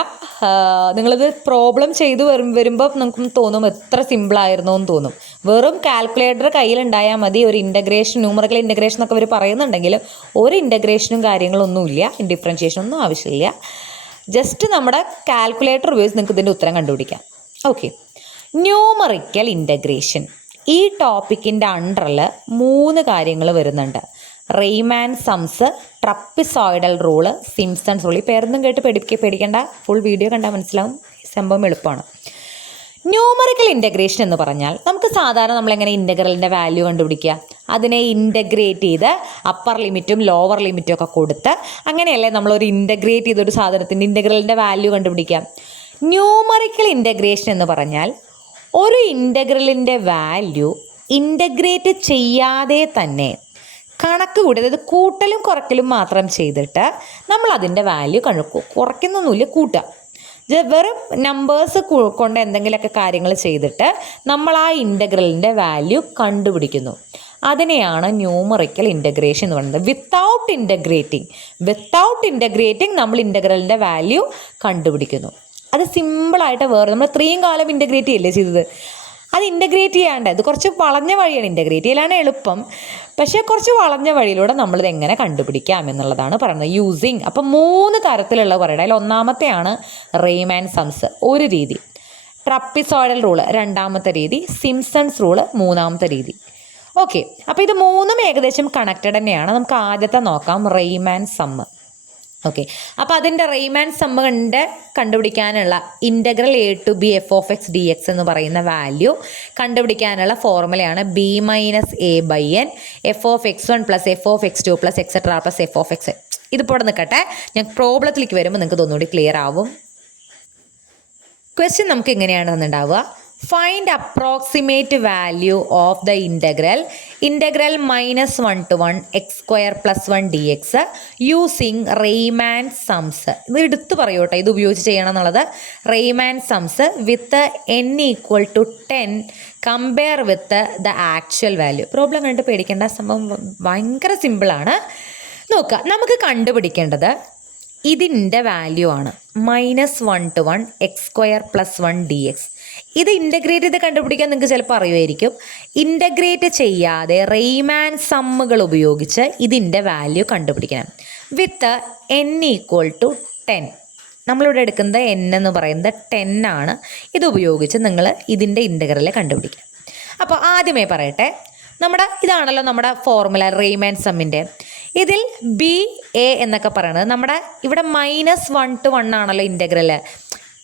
നിങ്ങളിത് പ്രോബ്ലം ചെയ്ത് വരുമ്പോൾ നമുക്ക് തോന്നും എത്ര സിമ്പിളായിരുന്നു എന്ന് തോന്നും. വെറും കാൽക്കുലേറ്റർ കയ്യിലുണ്ടായാൽ മതി. ഒരു ഇൻ്റഗ്രേഷൻ, ന്യൂമറിക്കൽ ഇൻ്റഗ്രേഷൻ എന്നൊക്കെ അവർ പറയുന്നുണ്ടെങ്കിലും ഒരു ഇൻ്റഗ്രേഷനും കാര്യങ്ങളൊന്നുമില്ല, ഡിഫറൻഷിയേഷനൊന്നും ആവശ്യമില്ല. ജസ്റ്റ് നമ്മുടെ കാൽക്കുലേറ്റർ ഉപയോഗിച്ച് നിങ്ങൾക്ക് ഇതിൻ്റെ ഉത്തരം കണ്ടുപിടിക്കാം. ഓക്കെ, ന്യൂമറിക്കൽ ഇൻ്റഗ്രേഷൻ ഈ ടോപ്പിക്കിൻ്റെ അണ്ടറിൽ 3 കാര്യങ്ങൾ വരുന്നുണ്ട്. റെയ്മാൻ സംസ്, ട്രപ്പിസോയിഡൽ റൂള്, സിംപ്സൺസ് റൂൾ. ഈ പേരൊന്നും കേട്ട് പേടിക്കേണ്ട, ഫുൾ വീഡിയോ കണ്ടാൽ മനസ്സിലാവും. സംഭവം എളുപ്പമാണ്. ന്യൂമറിക്കൽ ഇൻ്റഗ്രേഷൻ എന്ന് പറഞ്ഞാൽ നമുക്ക് സാധാരണ നമ്മളെങ്ങനെ ഇൻ്റഗ്രലിൻ്റെ വാല്യൂ കണ്ടുപിടിക്കുക, അതിനെ ഇൻ്റഗ്രേറ്റ് ചെയ്ത് അപ്പർ ലിമിറ്റും ലോവർ ലിമിറ്റും ഒക്കെ കൊടുത്ത് അങ്ങനെയല്ലേ നമ്മളൊരു ഇൻ്റഗ്രേറ്റ് ചെയ്തൊരു സാധനത്തിൻ്റെ ഇൻ്റഗ്രലിൻ്റെ വാല്യൂ കണ്ടുപിടിക്കാം. ന്യൂമറിക്കൽ ഇൻ്റഗ്രേഷൻ എന്ന് പറഞ്ഞാൽ ഒരു ഇൻ്റഗ്രലിൻ്റെ വാല്യൂ ഇൻ്റഗ്രേറ്റ് ചെയ്യാതെ തന്നെ കണക്ക് കൂടി, അതായത് കൂട്ടലും കുറയ്ക്കലും മാത്രം ചെയ്തിട്ട് നമ്മൾ അതിൻ്റെ വാല്യൂ കുറയ്ക്കുന്നൊന്നുമില്ല, കൂട്ടുക. വെറും നമ്പേഴ്സ് കൊണ്ട് എന്തെങ്കിലുമൊക്കെ കാര്യങ്ങൾ ചെയ്തിട്ട് നമ്മൾ ആ ഇൻ്റഗ്രലിൻ്റെ വാല്യൂ കണ്ടുപിടിക്കുന്നു. അതിനെയാണ് ന്യൂമറിക്കൽ ഇൻ്റഗ്രേഷൻ എന്ന് പറയുന്നത്. വിത്തൗട്ട് ഇൻ്റഗ്രേറ്റിംഗ് നമ്മൾ ഇൻ്റഗ്രലിൻ്റെ വാല്യൂ കണ്ടുപിടിക്കുന്നു. അത് സിമ്പിളായിട്ട് നമ്മൾ ഇത്രയും കാലം ഇൻ്റഗ്രേറ്റ് ചെയ്യല്ലേ ചെയ്തത്, അത് ഇൻ്റഗ്രേറ്റ് ചെയ്യാണ്ട് ഇത് കുറച്ച് വളഞ്ഞ വഴിയാണ്. ഇൻ്റഗ്രേറ്റ് ചെയ്യലാണ് എളുപ്പം, പക്ഷേ കുറച്ച് വളഞ്ഞ വഴിയിലൂടെ നമ്മളിത് എങ്ങനെ കണ്ടുപിടിക്കാം എന്നുള്ളതാണ് പറയുന്നത്. യൂസിങ്. അപ്പം 3 തരത്തിലുള്ള പറയുന്നത്. അതിൽ ഒന്നാമത്തെയാണ് റെയ്മാൻ സംസ്, ഒരു രീതി. ട്രപ്പിസോയിഡൽ റൂള് രണ്ടാമത്തെ രീതി. സിംപ്സൺസ് റൂള് മൂന്നാമത്തെ രീതി. ഓക്കെ, അപ്പോൾ ഇത് 3ഉം ഏകദേശം കണക്റ്റഡ് തന്നെയാണ്. നമുക്ക് ആദ്യത്തെ നോക്കാം, റെയ്മാൻ സമ്മ്. ഓക്കെ, അപ്പോൾ അതിൻ്റെ റെയ്മാൻ സമ്മ് കണ്ടുപിടിക്കാനുള്ള integral a to b f(x) dx എന്ന് പറയുന്ന വാല്യൂ കണ്ടുപിടിക്കാനുള്ള ഫോർമുലയാണ് b-a/n f(x1 + f(x2 + etc. + f(x). ഇതിപ്പോൾ ഇവിടെ നിൽക്കട്ടെ, ഞാൻ പ്രോബ്ലത്തിലേക്ക് വരുമ്പോൾ നിങ്ങൾക്ക് ഇതൊന്നുകൂടി ക്ലിയർ ആവും. ക്വസ്റ്റ്യൻ നമുക്ക് ഇങ്ങനെയാണ് തന്നിട്ടുണ്ടാവുക. Find approximate value of the integral -1 to 1 x² + 1 dx using Riemann sums. ഇത് എടുത്ത് പറയൂ കേട്ടോ, ഇത് ഉപയോഗിച്ച് ചെയ്യണം എന്നുള്ളത്. റെയ്മാൻ സംസ് വിത്ത് n = 10 compare with the actual value. Problem കണ്ടിട്ട് പേടിക്കേണ്ട, സംഭവം ഭയങ്കര സിമ്പിളാണ്. നോക്കുക, നമുക്ക് കണ്ടുപിടിക്കേണ്ടത് ഇതിൻ്റെ വാല്യൂ ആണ് -1 to 1 x² + 1 dx. ഇത് ഇൻ്റഗ്രേറ്റ് ചെയ്ത് കണ്ടുപിടിക്കാൻ നിങ്ങൾക്ക് ചിലപ്പോൾ അറിയുമായിരിക്കും. ഇൻ്റഗ്രേറ്റ് ചെയ്യാതെ റെയ്മാൻ സമ്മുകൾ ഉപയോഗിച്ച് ഇതിൻ്റെ വാല്യൂ കണ്ടുപിടിക്കണം. വിത്ത് n = 10. നമ്മളിവിടെ എടുക്കുന്നത് n എന്ന് പറയുന്നത് 10 ആണ്. ഇത് ഉപയോഗിച്ച് നിങ്ങൾ ഇതിൻ്റെ ഇൻ്റഗ്രൽ കണ്ടുപിടിക്കണം. അപ്പോൾ ആദ്യമേ പറയട്ടെ, ഇതാണല്ലോ നമ്മുടെ ഫോർമുല റെയ്മാൻ സമ്മിൻ്റെ. ഇതിൽ BA എന്നൊക്കെ പറയുന്നത് നമ്മുടെ ഇവിടെ -1 to 1 ആണല്ലോ ഇൻ്റഗ്രൽ.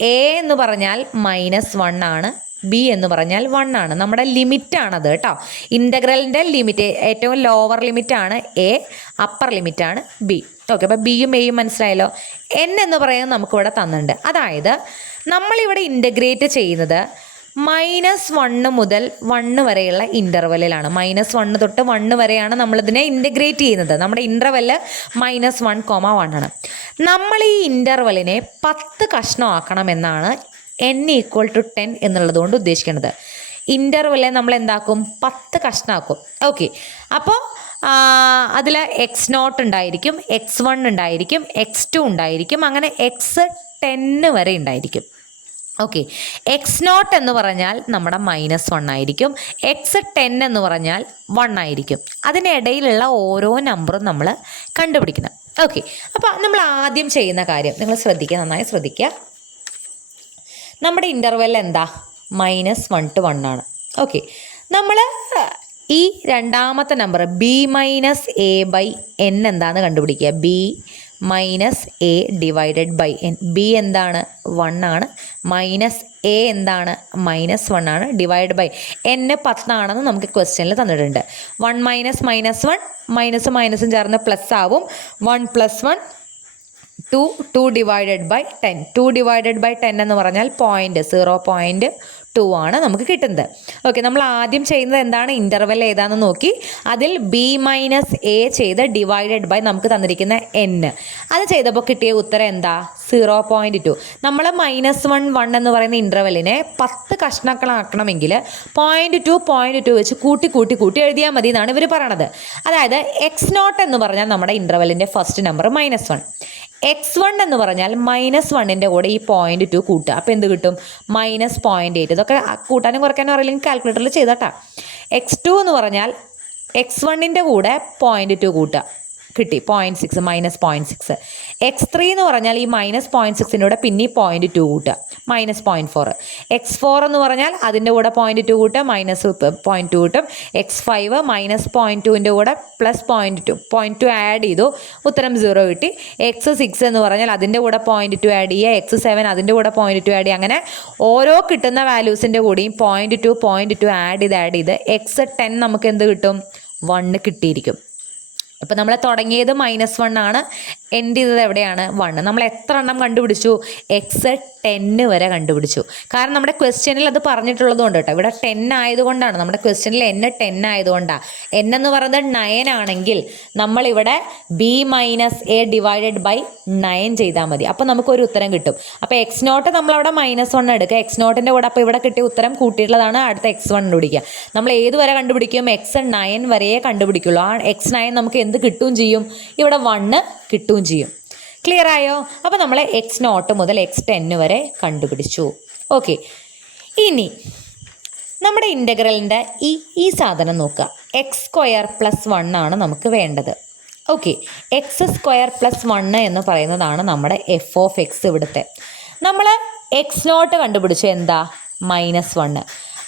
A എന്ന് പറഞ്ഞാൽ -1 ആണ്, B എന്ന് പറഞ്ഞാൽ 1 ആണ്. നമ്മുടെ ലിമിറ്റാണത് കേട്ടോ. ഇൻ്റഗ്രലിൻ്റെ ലിമിറ്റ് ഏറ്റവും ലോവർ ലിമിറ്റാണ് A, അപ്പർ ലിമിറ്റാണ് B. ഓക്കെ, അപ്പോൾ ബിയും എയും മനസ്സിലായല്ലോ. n എന്ന് പറയുന്നത് നമുക്കിവിടെ തന്നിട്ടുണ്ട്. അതായത് നമ്മളിവിടെ ഇൻ്റഗ്രേറ്റ് ചെയ്യുന്നത് -1 മുതൽ 1 വരെയുള്ള ഇൻ്റർവെല്ലിലാണ്. -1 തൊട്ട് 1 വരെയാണ് നമ്മളിതിനെ ഇൻ്റഗ്രേറ്റ് ചെയ്യുന്നത്. നമ്മുടെ ഇൻ്റർവെല്ല് -1, 1 ആണ്. നമ്മൾ ഈ ഇൻ്റർവെല്ലിനെ 10 കഷ്ണമാക്കണമെന്നാണ് n = 10 എന്നുള്ളത് കൊണ്ട് ഉദ്ദേശിക്കുന്നത്. ഇൻ്റർവെല്ലെ നമ്മൾ എന്താക്കും? 10 കഷ്ണമാക്കും. ഓക്കെ, അപ്പോൾ അതിൽ x0 ഉണ്ടായിരിക്കും, x1 ഉണ്ടായിരിക്കും, x2 ഉണ്ടായിരിക്കും, അങ്ങനെ x10 വരെ ഉണ്ടായിരിക്കും. ഓക്കെ, x0 എന്ന് പറഞ്ഞാൽ നമ്മുടെ -1 ആയിരിക്കും, x10 എന്ന് പറഞ്ഞാൽ 1 ആയിരിക്കും. അതിനിടയിലുള്ള ഓരോ നമ്പറും നമ്മൾ കണ്ടുപിടിക്കണം. ഓക്കെ, അപ്പോൾ നമ്മൾ ആദ്യം ചെയ്യുന്ന കാര്യം നിങ്ങൾ ശ്രദ്ധിക്കുക, നന്നായി ശ്രദ്ധിക്കുക. നമ്മുടെ ഇൻ്റർവെൽ എന്താ? -1 to 1 ആണ്. ഓക്കെ, നമ്മൾ ഈ രണ്ടാമത്തെ നമ്പർ b-a/n എന്താണെന്ന് കണ്ടുപിടിക്കുക. b-a/n. b എന്താണ്? 1 ആണ്. -a എന്താണ്? -1 ആണ്. ഡിവൈഡ് ബൈ n 10 ആണെന്ന് നമുക്ക് ക്വസ്റ്റ്യനിൽ തന്നിട്ടുണ്ട്. 1 - -1 മൈനസും മൈനസും ചേർന്ന് പ്ലസ് ആവും. 1 + 1 2, 2 ഡിവൈഡഡ് ബൈ 10. 2 ഡിവൈഡഡ് ബൈ 10 എന്ന് പറഞ്ഞാൽ 0.2 ആണ് നമുക്ക് കിട്ടുന്നത്. ഓക്കെ, നമ്മൾ ആദ്യം ചെയ്യുന്നത് എന്താണ്? ഇൻ്റർവെൽ ഏതാണെന്ന് നോക്കി അതിൽ b-a ചെയ്ത് ഡിവൈഡഡ് ബൈ നമുക്ക് തന്നിരിക്കുന്ന n. അത് ചെയ്തപ്പോൾ കിട്ടിയ ഉത്തരം എന്താ? 0.2. നമ്മൾ -1, 1 എന്ന് പറയുന്ന ഇൻ്റർവെല്ലിനെ 10 കഷ്ണങ്ങളാക്കണമെങ്കിൽ 0.2 വെച്ച് കൂട്ടി എഴുതിയാൽ മതി എന്നാണ് ഇവർ പറയണത്. അതായത് x0 എന്ന് പറഞ്ഞാൽ നമ്മുടെ ഇൻ്റർവെല്ലിൻ്റെ ഫസ്റ്റ് നമ്പർ -1. x1 എന്ന് പറഞ്ഞാൽ -1ൻ്റെ കൂടെ ഈ 0.2 കൂട്ടുക. അപ്പോൾ എന്ത് കിട്ടും? -0.8. ഇതൊക്കെ കൂട്ടാനും കുറയ്ക്കാനും അറിയില്ലെങ്കിൽ കാൽക്കുലേറ്ററിൽ ചെയ്തോട്ടാ. x2 എന്ന് പറഞ്ഞാൽ x1ൻ്റെ കൂടെ 0.2 കൂട്ടുക, കിട്ടി 0.6, -0.6. x3 എന്ന് പറഞ്ഞാൽ ഈ -0.6ൻ്റെ കൂടെ പിന്നെ 0.2 കൂട്ടുക, -0.4. x4 എന്ന് പറഞ്ഞാൽ അതിൻ്റെ കൂടെ 0.2 കൂട്ടുക, -0.2 കിട്ടും. x5 -0.2ൻ്റെ കൂടെ +0.2 ആഡ് ചെയ്തു, ഉത്തരം 0 കിട്ടി. x6 എന്ന് പറഞ്ഞാൽ അതിൻ്റെ കൂടെ 0.2 ആഡ് ചെയ്യുക, x7 അതിൻ്റെ കൂടെ 0.2 ആഡ് ചെയ്യുക. അങ്ങനെ ഓരോ കിട്ടുന്ന വാല്യൂസിൻ്റെ കൂടെയും 0.2 ആഡ് ചെയ്ത് x10 നമുക്ക് എന്ത് കിട്ടും? 1 കിട്ടിയിരിക്കും. ഇപ്പം നമ്മൾ തുടങ്ങിയത് -1 ആണ്, എൻഡ് ചെയ്തത് എവിടെയാണ് 1. നമ്മൾ എത്ര എണ്ണം കണ്ടുപിടിച്ചു? എക്സ് 10 വരെ കണ്ടുപിടിച്ചു. കാരണം നമ്മുടെ ക്വസ്റ്റ്യനിൽ അത് പറഞ്ഞിട്ടുള്ളത് കൊണ്ട് കേട്ടോ. ഇവിടെ 10 ആയതുകൊണ്ടാണ്, നമ്മുടെ ക്വസ്റ്റ്യനിൽ n 10 ആയതുകൊണ്ടാണ്. n എന്ന് പറയുന്നത് 9 ആണെങ്കിൽ നമ്മളിവിടെ b - a ഡിവൈഡഡ് ബൈ 9 ചെയ്താൽ മതി. അപ്പോൾ നമുക്കൊരു ഉത്തരം കിട്ടും. അപ്പോൾ x0 നമ്മളവിടെ -1 എടുക്കുക. x0ൻ്റെ കൂടെ അപ്പോൾ ഇവിടെ കിട്ടിയ ഉത്തരം കൂട്ടിയിട്ടുള്ളതാണ്. അടുത്ത x1 കണ്ടുപിടിക്കുക. നമ്മൾ ഏത് വരെ കണ്ടുപിടിക്കും? x9 വരെയേ കണ്ടുപിടിക്കുള്ളൂ. ആ x9 നമുക്ക് എന്ത് കിട്ടുകയും ചെയ്യും? ഇവിടെ 1 കിട്ടുകയും ചെയ്യും. ക്ലിയർ ആയോ? അപ്പോൾ നമ്മൾ x0 മുതൽ x10 വരെ കണ്ടുപിടിച്ചു. ഓക്കെ, ഇനി നമ്മുടെ ഇൻ്റഗ്രലിൻ്റെ ഈ സാധനം നോക്കുക. x² + 1 ആണ് നമുക്ക് വേണ്ടത്. ഓക്കെ, x² + 1 എന്ന് പറയുന്നതാണ് നമ്മുടെ f(x) ഇവിടുത്തെ. നമ്മൾ x0 കണ്ടുപിടിച്ചു, എന്താ? -1.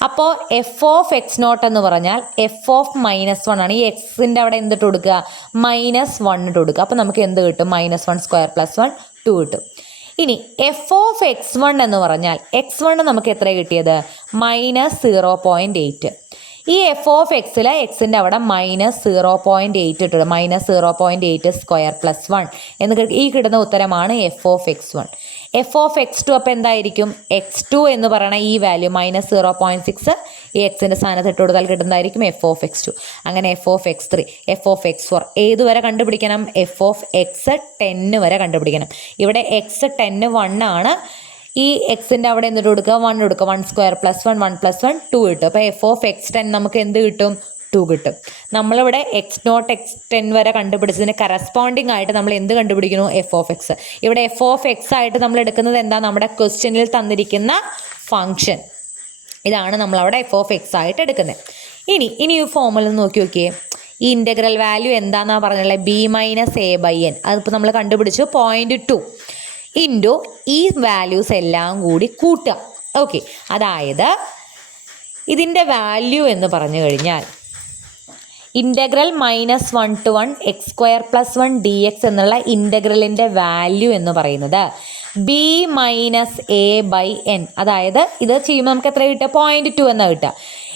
അപ്പോൾ f(x0) എന്ന് പറഞ്ഞാൽ f(-1) ആണ്. ഈ എക്സിൻ്റെ അവിടെ എന്തിട്ട് കൊടുക്കുക? -1 ഇട്ട് കൊടുക്കുക. അപ്പോൾ നമുക്ക് എന്ത് കിട്ടും? -1² + 1 2 കിട്ടും. ഇനി f(x1) എന്ന് പറഞ്ഞാൽ x1 നമുക്ക് എത്ര കിട്ടിയത്? -0.8. ഈ f(x)ൽ എക്സിൻ്റെ അവിടെ -0.8 ഇട്ടു, -0.8² + 1 എന്ന് ഈ കിട്ടുന്ന ഉത്തരമാണ് f(x1). f(x2) അപ്പോൾ എന്തായിരിക്കും? x2 എന്ന് പറയുന്ന ഈ വാല്യൂ -0.6 ഈ എക്സിൻ്റെ സ്ഥാനത്ത് ഇട്ട് കൊടുത്താൽ കിട്ടുന്നതായിരിക്കും f(x2). അങ്ങനെ f(x3), f(x4) ഏതുവരെ കണ്ടുപിടിക്കണം? f(x10) വരെ കണ്ടുപിടിക്കണം. ഇവിടെ x10 1 ആണ്. ഈ എക്സിൻ്റെ അവിടെ എന്നിട്ട് കൊടുക്കുക? 1 കൊടുക്കുക. 1² + 1 1 + 1 2 കിട്ടും. അപ്പോൾ f(x10) നമുക്ക് എന്ത് കിട്ടും? 2 കിട്ടും. നമ്മളിവിടെ x0 x10 വരെ കണ്ടുപിടിച്ചതിന് കറസ്പോണ്ടിങ് ആയിട്ട് നമ്മൾ എന്ത് കണ്ടുപിടിക്കുന്നു? f(x). ഇവിടെ f(x) ആയിട്ട് നമ്മൾ എടുക്കുന്നത് എന്താ? നമ്മുടെ ക്വസ്റ്റ്യനിൽ തന്നിരിക്കുന്ന ഫംഗ്ഷൻ. ഇതാണ് നമ്മളവിടെ f(x) ആയിട്ട് എടുക്കുന്നത്. ഇനി ഈ ഫോമുല നോക്കി നോക്കിയേ. ഈ ഇൻ്റഗ്രൽ വാല്യൂ എന്താണെന്നാണ് പറഞ്ഞുള്ളത്? b - a/n. അതിപ്പോൾ നമ്മൾ കണ്ടുപിടിച്ചു 0.2 ഇൻറ്റു ഈ വാല്യൂസ് എല്ലാം കൂടി കൂട്ടുക. ഓക്കെ, അതായത് ഇതിൻ്റെ വാല്യൂ എന്ന് പറഞ്ഞു കഴിഞ്ഞാൽ ഇൻ്റഗ്രൽ -1 to 1 x² + 1 dx എന്നുള്ള ഇൻ്റഗ്രലിൻ്റെ വാല്യൂ എന്ന് പറയുന്നത് b - a/n. അതായത് ഇത് ചെയ്യുമ്പോൾ നമുക്ക് എത്ര കിട്ടുക? 0.2 എന്നാണ് കിട്ടുക.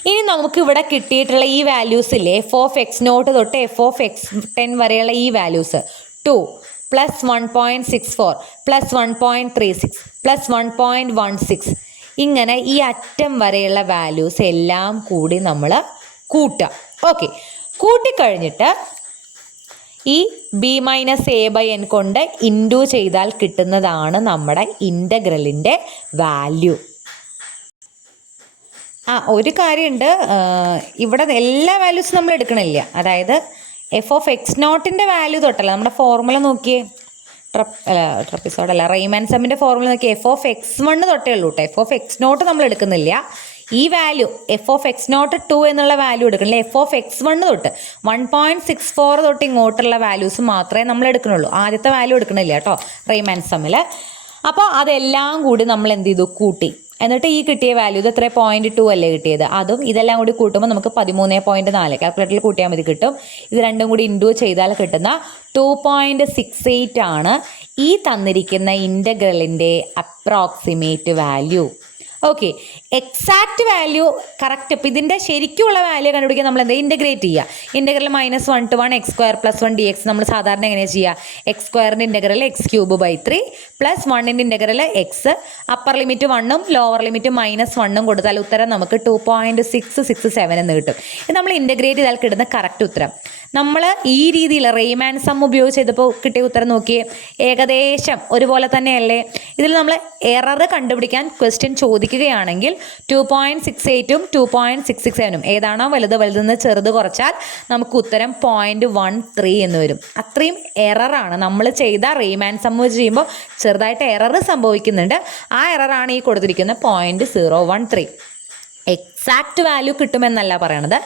ഇനി നമുക്ക് ഇവിടെ കിട്ടിയിട്ടുള്ള ഈ വാല്യൂസ് ഇല്ലേ, f(x0) തൊട്ട് f(x10) വരെയുള്ള ഈ വാല്യൂസ് 2 + 1.64 + 1.36 + 1.16 ഇങ്ങനെ ഈ അറ്റം വരെയുള്ള വാല്യൂസ് എല്ലാം കൂടി നമ്മൾ കൂട്ടുക. ഓക്കെ, കൂട്ടിക്കഴിഞ്ഞിട്ട് ഈ b - a/n കൊണ്ട് ഇൻറ്റു ചെയ്താൽ കിട്ടുന്നതാണ് നമ്മുടെ ഇൻ്റഗ്രലിൻ്റെ വാല്യൂ. ഒരു കാര്യമുണ്ട്, ഇവിടെ എല്ലാ വാല്യൂസും നമ്മൾ എടുക്കണില്ല. അതായത് f(x0)ൻ്റെ വാല്യൂ തൊട്ടല്ല, നമ്മുടെ ഫോർമുല നോക്കിയേ. ട്രപ്പിസോഡല്ല, റെയ്മാൻ സമ്മിൻ്റെ ഫോർമുല നോക്കി. f(x1) തൊട്ടേ ഉള്ളൂ കേട്ടോ. f(x0) നമ്മൾ എടുക്കുന്നില്ല. ഈ വാല്യൂ f(x0) 2 എന്നുള്ള വാല്യൂ എടുക്കണില്ല. f(x1) തൊട്ട് 1.64 തൊട്ട് ഇങ്ങോട്ടുള്ള വാല്യൂസ് മാത്രമേ നമ്മൾ എടുക്കണുള്ളൂ. ആദ്യത്തെ വാല്യൂ എടുക്കണില്ല കേട്ടോ റെയ്മാൻ സമ്മിൽ. അപ്പോൾ അതെല്ലാം കൂടി നമ്മൾ എന്ത് ചെയ്തു? കൂട്ടി. എന്നിട്ട് ഈ കിട്ടിയ വാല്യൂ ഇത് എത്ര? 0.2 അല്ലേ കിട്ടിയത്? അതും ഇതെല്ലാം കൂടി കൂട്ടുമ്പോൾ നമുക്ക് 13.4 കാൽക്കുലേറ്ററിൽ കൂട്ടിയാൽ മതി കിട്ടും. ഇത് രണ്ടും കൂടി ഇൻറ്റു ചെയ്താൽ കിട്ടുന്ന 2.68 ആണ് ഈ തന്നിരിക്കുന്ന ഇൻ്റഗ്രലിൻ്റെ approximate value. Okay, exact value correct. ഇപ്പം ഇതിൻ്റെ ശരിക്കുള്ള വാല്യൂ കണ്ടുപിടിക്കാൻ നമ്മൾ എന്താ? ഇൻ്റഗ്രേറ്റ് ചെയ്യുക. ഇൻ്റഗ്രൽ -1 to 1 x² + 1 dx നമ്മൾ സാധാരണ എങ്ങനെയാണ് ചെയ്യുക? x² integral x³/3 + 1 integral x, upper limit 1ഉം ലോവർ ലിമിറ്റ് -1ഉം കൊടുത്താൽ ഉത്തരം നമുക്ക് 2.667 എന്ന് കിട്ടും. ഇത് നമ്മൾ ഇൻ്റഗ്രേറ്റ് ചെയ്താൽ കിട്ടുന്ന കറക്റ്റ് ഉത്തരം. നമ്മൾ ഈ രീതിയിൽ റെയ്മാൻ സം ഉപയോഗിച്ച് ചെയ്തപ്പോൾ കിട്ടിയ ഉത്തരം നോക്കിയേ, ഏകദേശം ഒരുപോലെ തന്നെയല്ലേ? ഇതിൽ നമ്മൾ എറർ കണ്ടുപിടിക്കാൻ ക്വസ്റ്റ്യൻ ചോദിക്കുകയാണെങ്കിൽ 2.68ഉം 2.667ഉം ഏതാണോ വലുതെന്ന് ചെറുത് കുറച്ചാൽ നമുക്ക് ഉത്തരം 0.13 എന്ന് വരും. അത്രയും എററാണ് നമ്മൾ ചെയ്ത റെയ്മാൻ സം ചെയ്യുമ്പോൾ ചെറുതായിട്ട് എറർ സംഭവിക്കുന്നുണ്ട്. ആ എററാണ് ഈ കൊടുത്തിരിക്കുന്ന 0.013. എക്സാക്റ്റ് വാല്യൂ കിട്ടുമെന്നല്ല പറയണത്,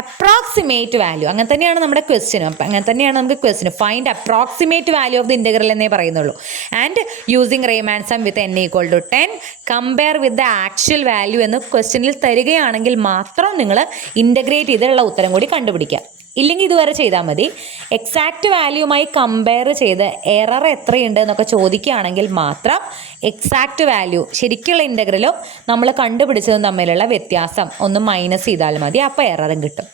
അപ്രോക്സിമേറ്റ് വാല്യൂ. അങ്ങനെ തന്നെയാണ് നമ്മുടെ ക്വസ്റ്റ്യനും. അപ്പം അങ്ങനെ തന്നെയാണ് നമുക്ക് question find approximate value of the integral എന്നേ പറയുന്നുള്ളൂ. And using Riemann sum with n = 10 compare with the actual value എന്ന് ക്വസ്റ്റ്യനിൽ തരികയാണെങ്കിൽ മാത്രം നിങ്ങൾ ഇൻ്റഗ്രേറ്റ് ചെയ്തുള്ള ഉത്തരം കൂടി കണ്ടുപിടിക്കുക. ഇല്ലെങ്കിൽ ഇതുവരെ ചെയ്താൽ മതി. എക്സാക്റ്റ് വാല്യൂമായി കമ്പയർ ചെയ്ത് എറർ എത്രയുണ്ട് എന്നൊക്കെ ചോദിക്കുകയാണെങ്കിൽ മാത്രം എക്സാക്റ്റ് വാല്യൂ ശരിക്കുള്ള ഇൻ്റഗ്രലും നമ്മൾ കണ്ടുപിടിച്ചതും തമ്മിലുള്ള വ്യത്യാസം ഒന്ന് മൈനസ് ചെയ്താൽ മതി. അപ്പോൾ എററും കിട്ടും.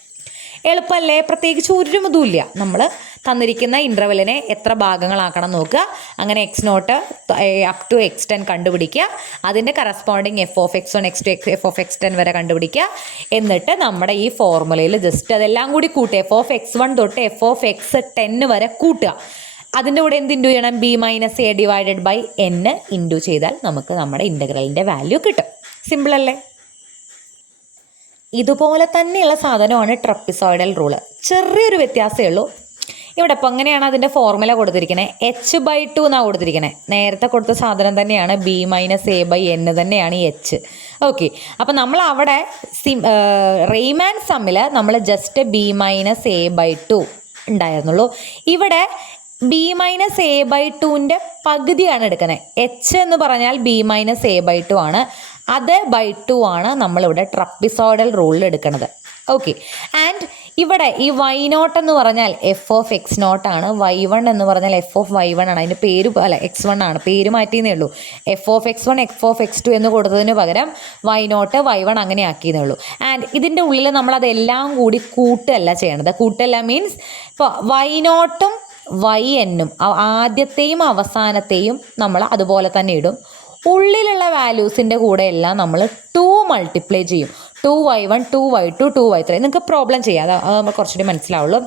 എളുപ്പമല്ലേ? പ്രത്യേകിച്ച് ഒരു ഇതുമില്ല. നമ്മൾ തന്നിരിക്കുന്ന ഇൻ്റർവെല്ലിനെ എത്ര ഭാഗങ്ങളാക്കണം നോക്കുക, അങ്ങനെ x0 അപ് ടു x10 കണ്ടുപിടിക്കുക, അതിൻ്റെ കറസ്പോണ്ടിങ് f(x1) x2 f(x10) വരെ കണ്ടുപിടിക്കുക. എന്നിട്ട് നമ്മുടെ ഈ ഫോർമുലയിൽ ജസ്റ്റ് അതെല്ലാം കൂടി കൂട്ടുക, f(x1) തൊട്ട് f(x10) വരെ കൂട്ടുക. അതിൻ്റെ കൂടെ എന്ത് ഇൻറ്റു ചെയ്യണം? b minus a divided by n into ചെയ്താൽ നമുക്ക് നമ്മുടെ ഇൻ്റഗ്രലിൻ്റെ വാല്യൂ കിട്ടും. സിമ്പിൾ അല്ലേ? ഇതുപോലെ തന്നെയുള്ള സാധനമാണ് ട്രപ്പിസോയിഡൽ റൂള്. ചെറിയൊരു വ്യത്യാസമേ ഉള്ളൂ. ഇവിടെ ഇപ്പോൾ എങ്ങനെയാണ് അതിൻ്റെ ഫോർമുല കൊടുത്തിരിക്കുന്നത്? h/2 എന്നാണ് കൊടുത്തിരിക്കുന്നത്. നേരത്തെ കൊടുത്ത സാധനം തന്നെയാണ്, b minus a by n തന്നെയാണ് ഈ h. ഓക്കെ, അപ്പോൾ നമ്മൾ അവിടെ റെയ്മാൻ സമ്മിൽ നമ്മൾ just b minus a by 2 ഉണ്ടായിരുന്നുള്ളൂ. ഇവിടെ b മൈനസ് a ബൈ 2ൻ്റെ പകുതിയാണ് എടുക്കുന്നത്. h എന്ന് പറഞ്ഞാൽ b മൈനസ് a ബൈ 2 ആണ്, അത് ബൈ 2 ആണ് നമ്മളിവിടെ ട്രപ്പിസോയിഡൽ റൂളിൽ എടുക്കുന്നത്. ഓക്കെ, ആൻഡ് ഇവിടെ ഈ y0 എന്ന് പറഞ്ഞാൽ f(x0) ആണ്, y1 എന്ന് പറഞ്ഞാൽ f(y1) ആണ്. അതിൻ്റെ പേര് അല്ല x1 ആണ്, പേര് മാറ്റിയെന്നേ ഉള്ളൂ. f(x1) f(x2) എന്ന് കൊടുത്തതിന് പകരം y0 y1 അങ്ങനെ ആക്കിയെന്നേ ഉള്ളൂ. ആൻഡ് ഇതിൻ്റെ ഉള്ളിൽ നമ്മളതെല്ലാം കൂടി കൂട്ടല്ല ചെയ്യണത്. കൂട്ടല്ല മീൻസ് ഇപ്പോൾ y0ഉം yn ആദ്യത്തെയും അവസാനത്തെയും നമ്മൾ അതുപോലെ തന്നെ ഇടും. ഉള്ളിലുള്ള വാല്യൂസിൻ്റെ കൂടെ എല്ലാം നമ്മൾ 2 മൾട്ടിപ്ലൈ ചെയ്യും. 2y1 2y2 2y3. നിങ്ങൾക്ക് പ്രോബ്ലം ചെയ്യാം, അത് നമുക്ക് കുറച്ചുകൂടി മനസ്സിലാവുള്ളൂ.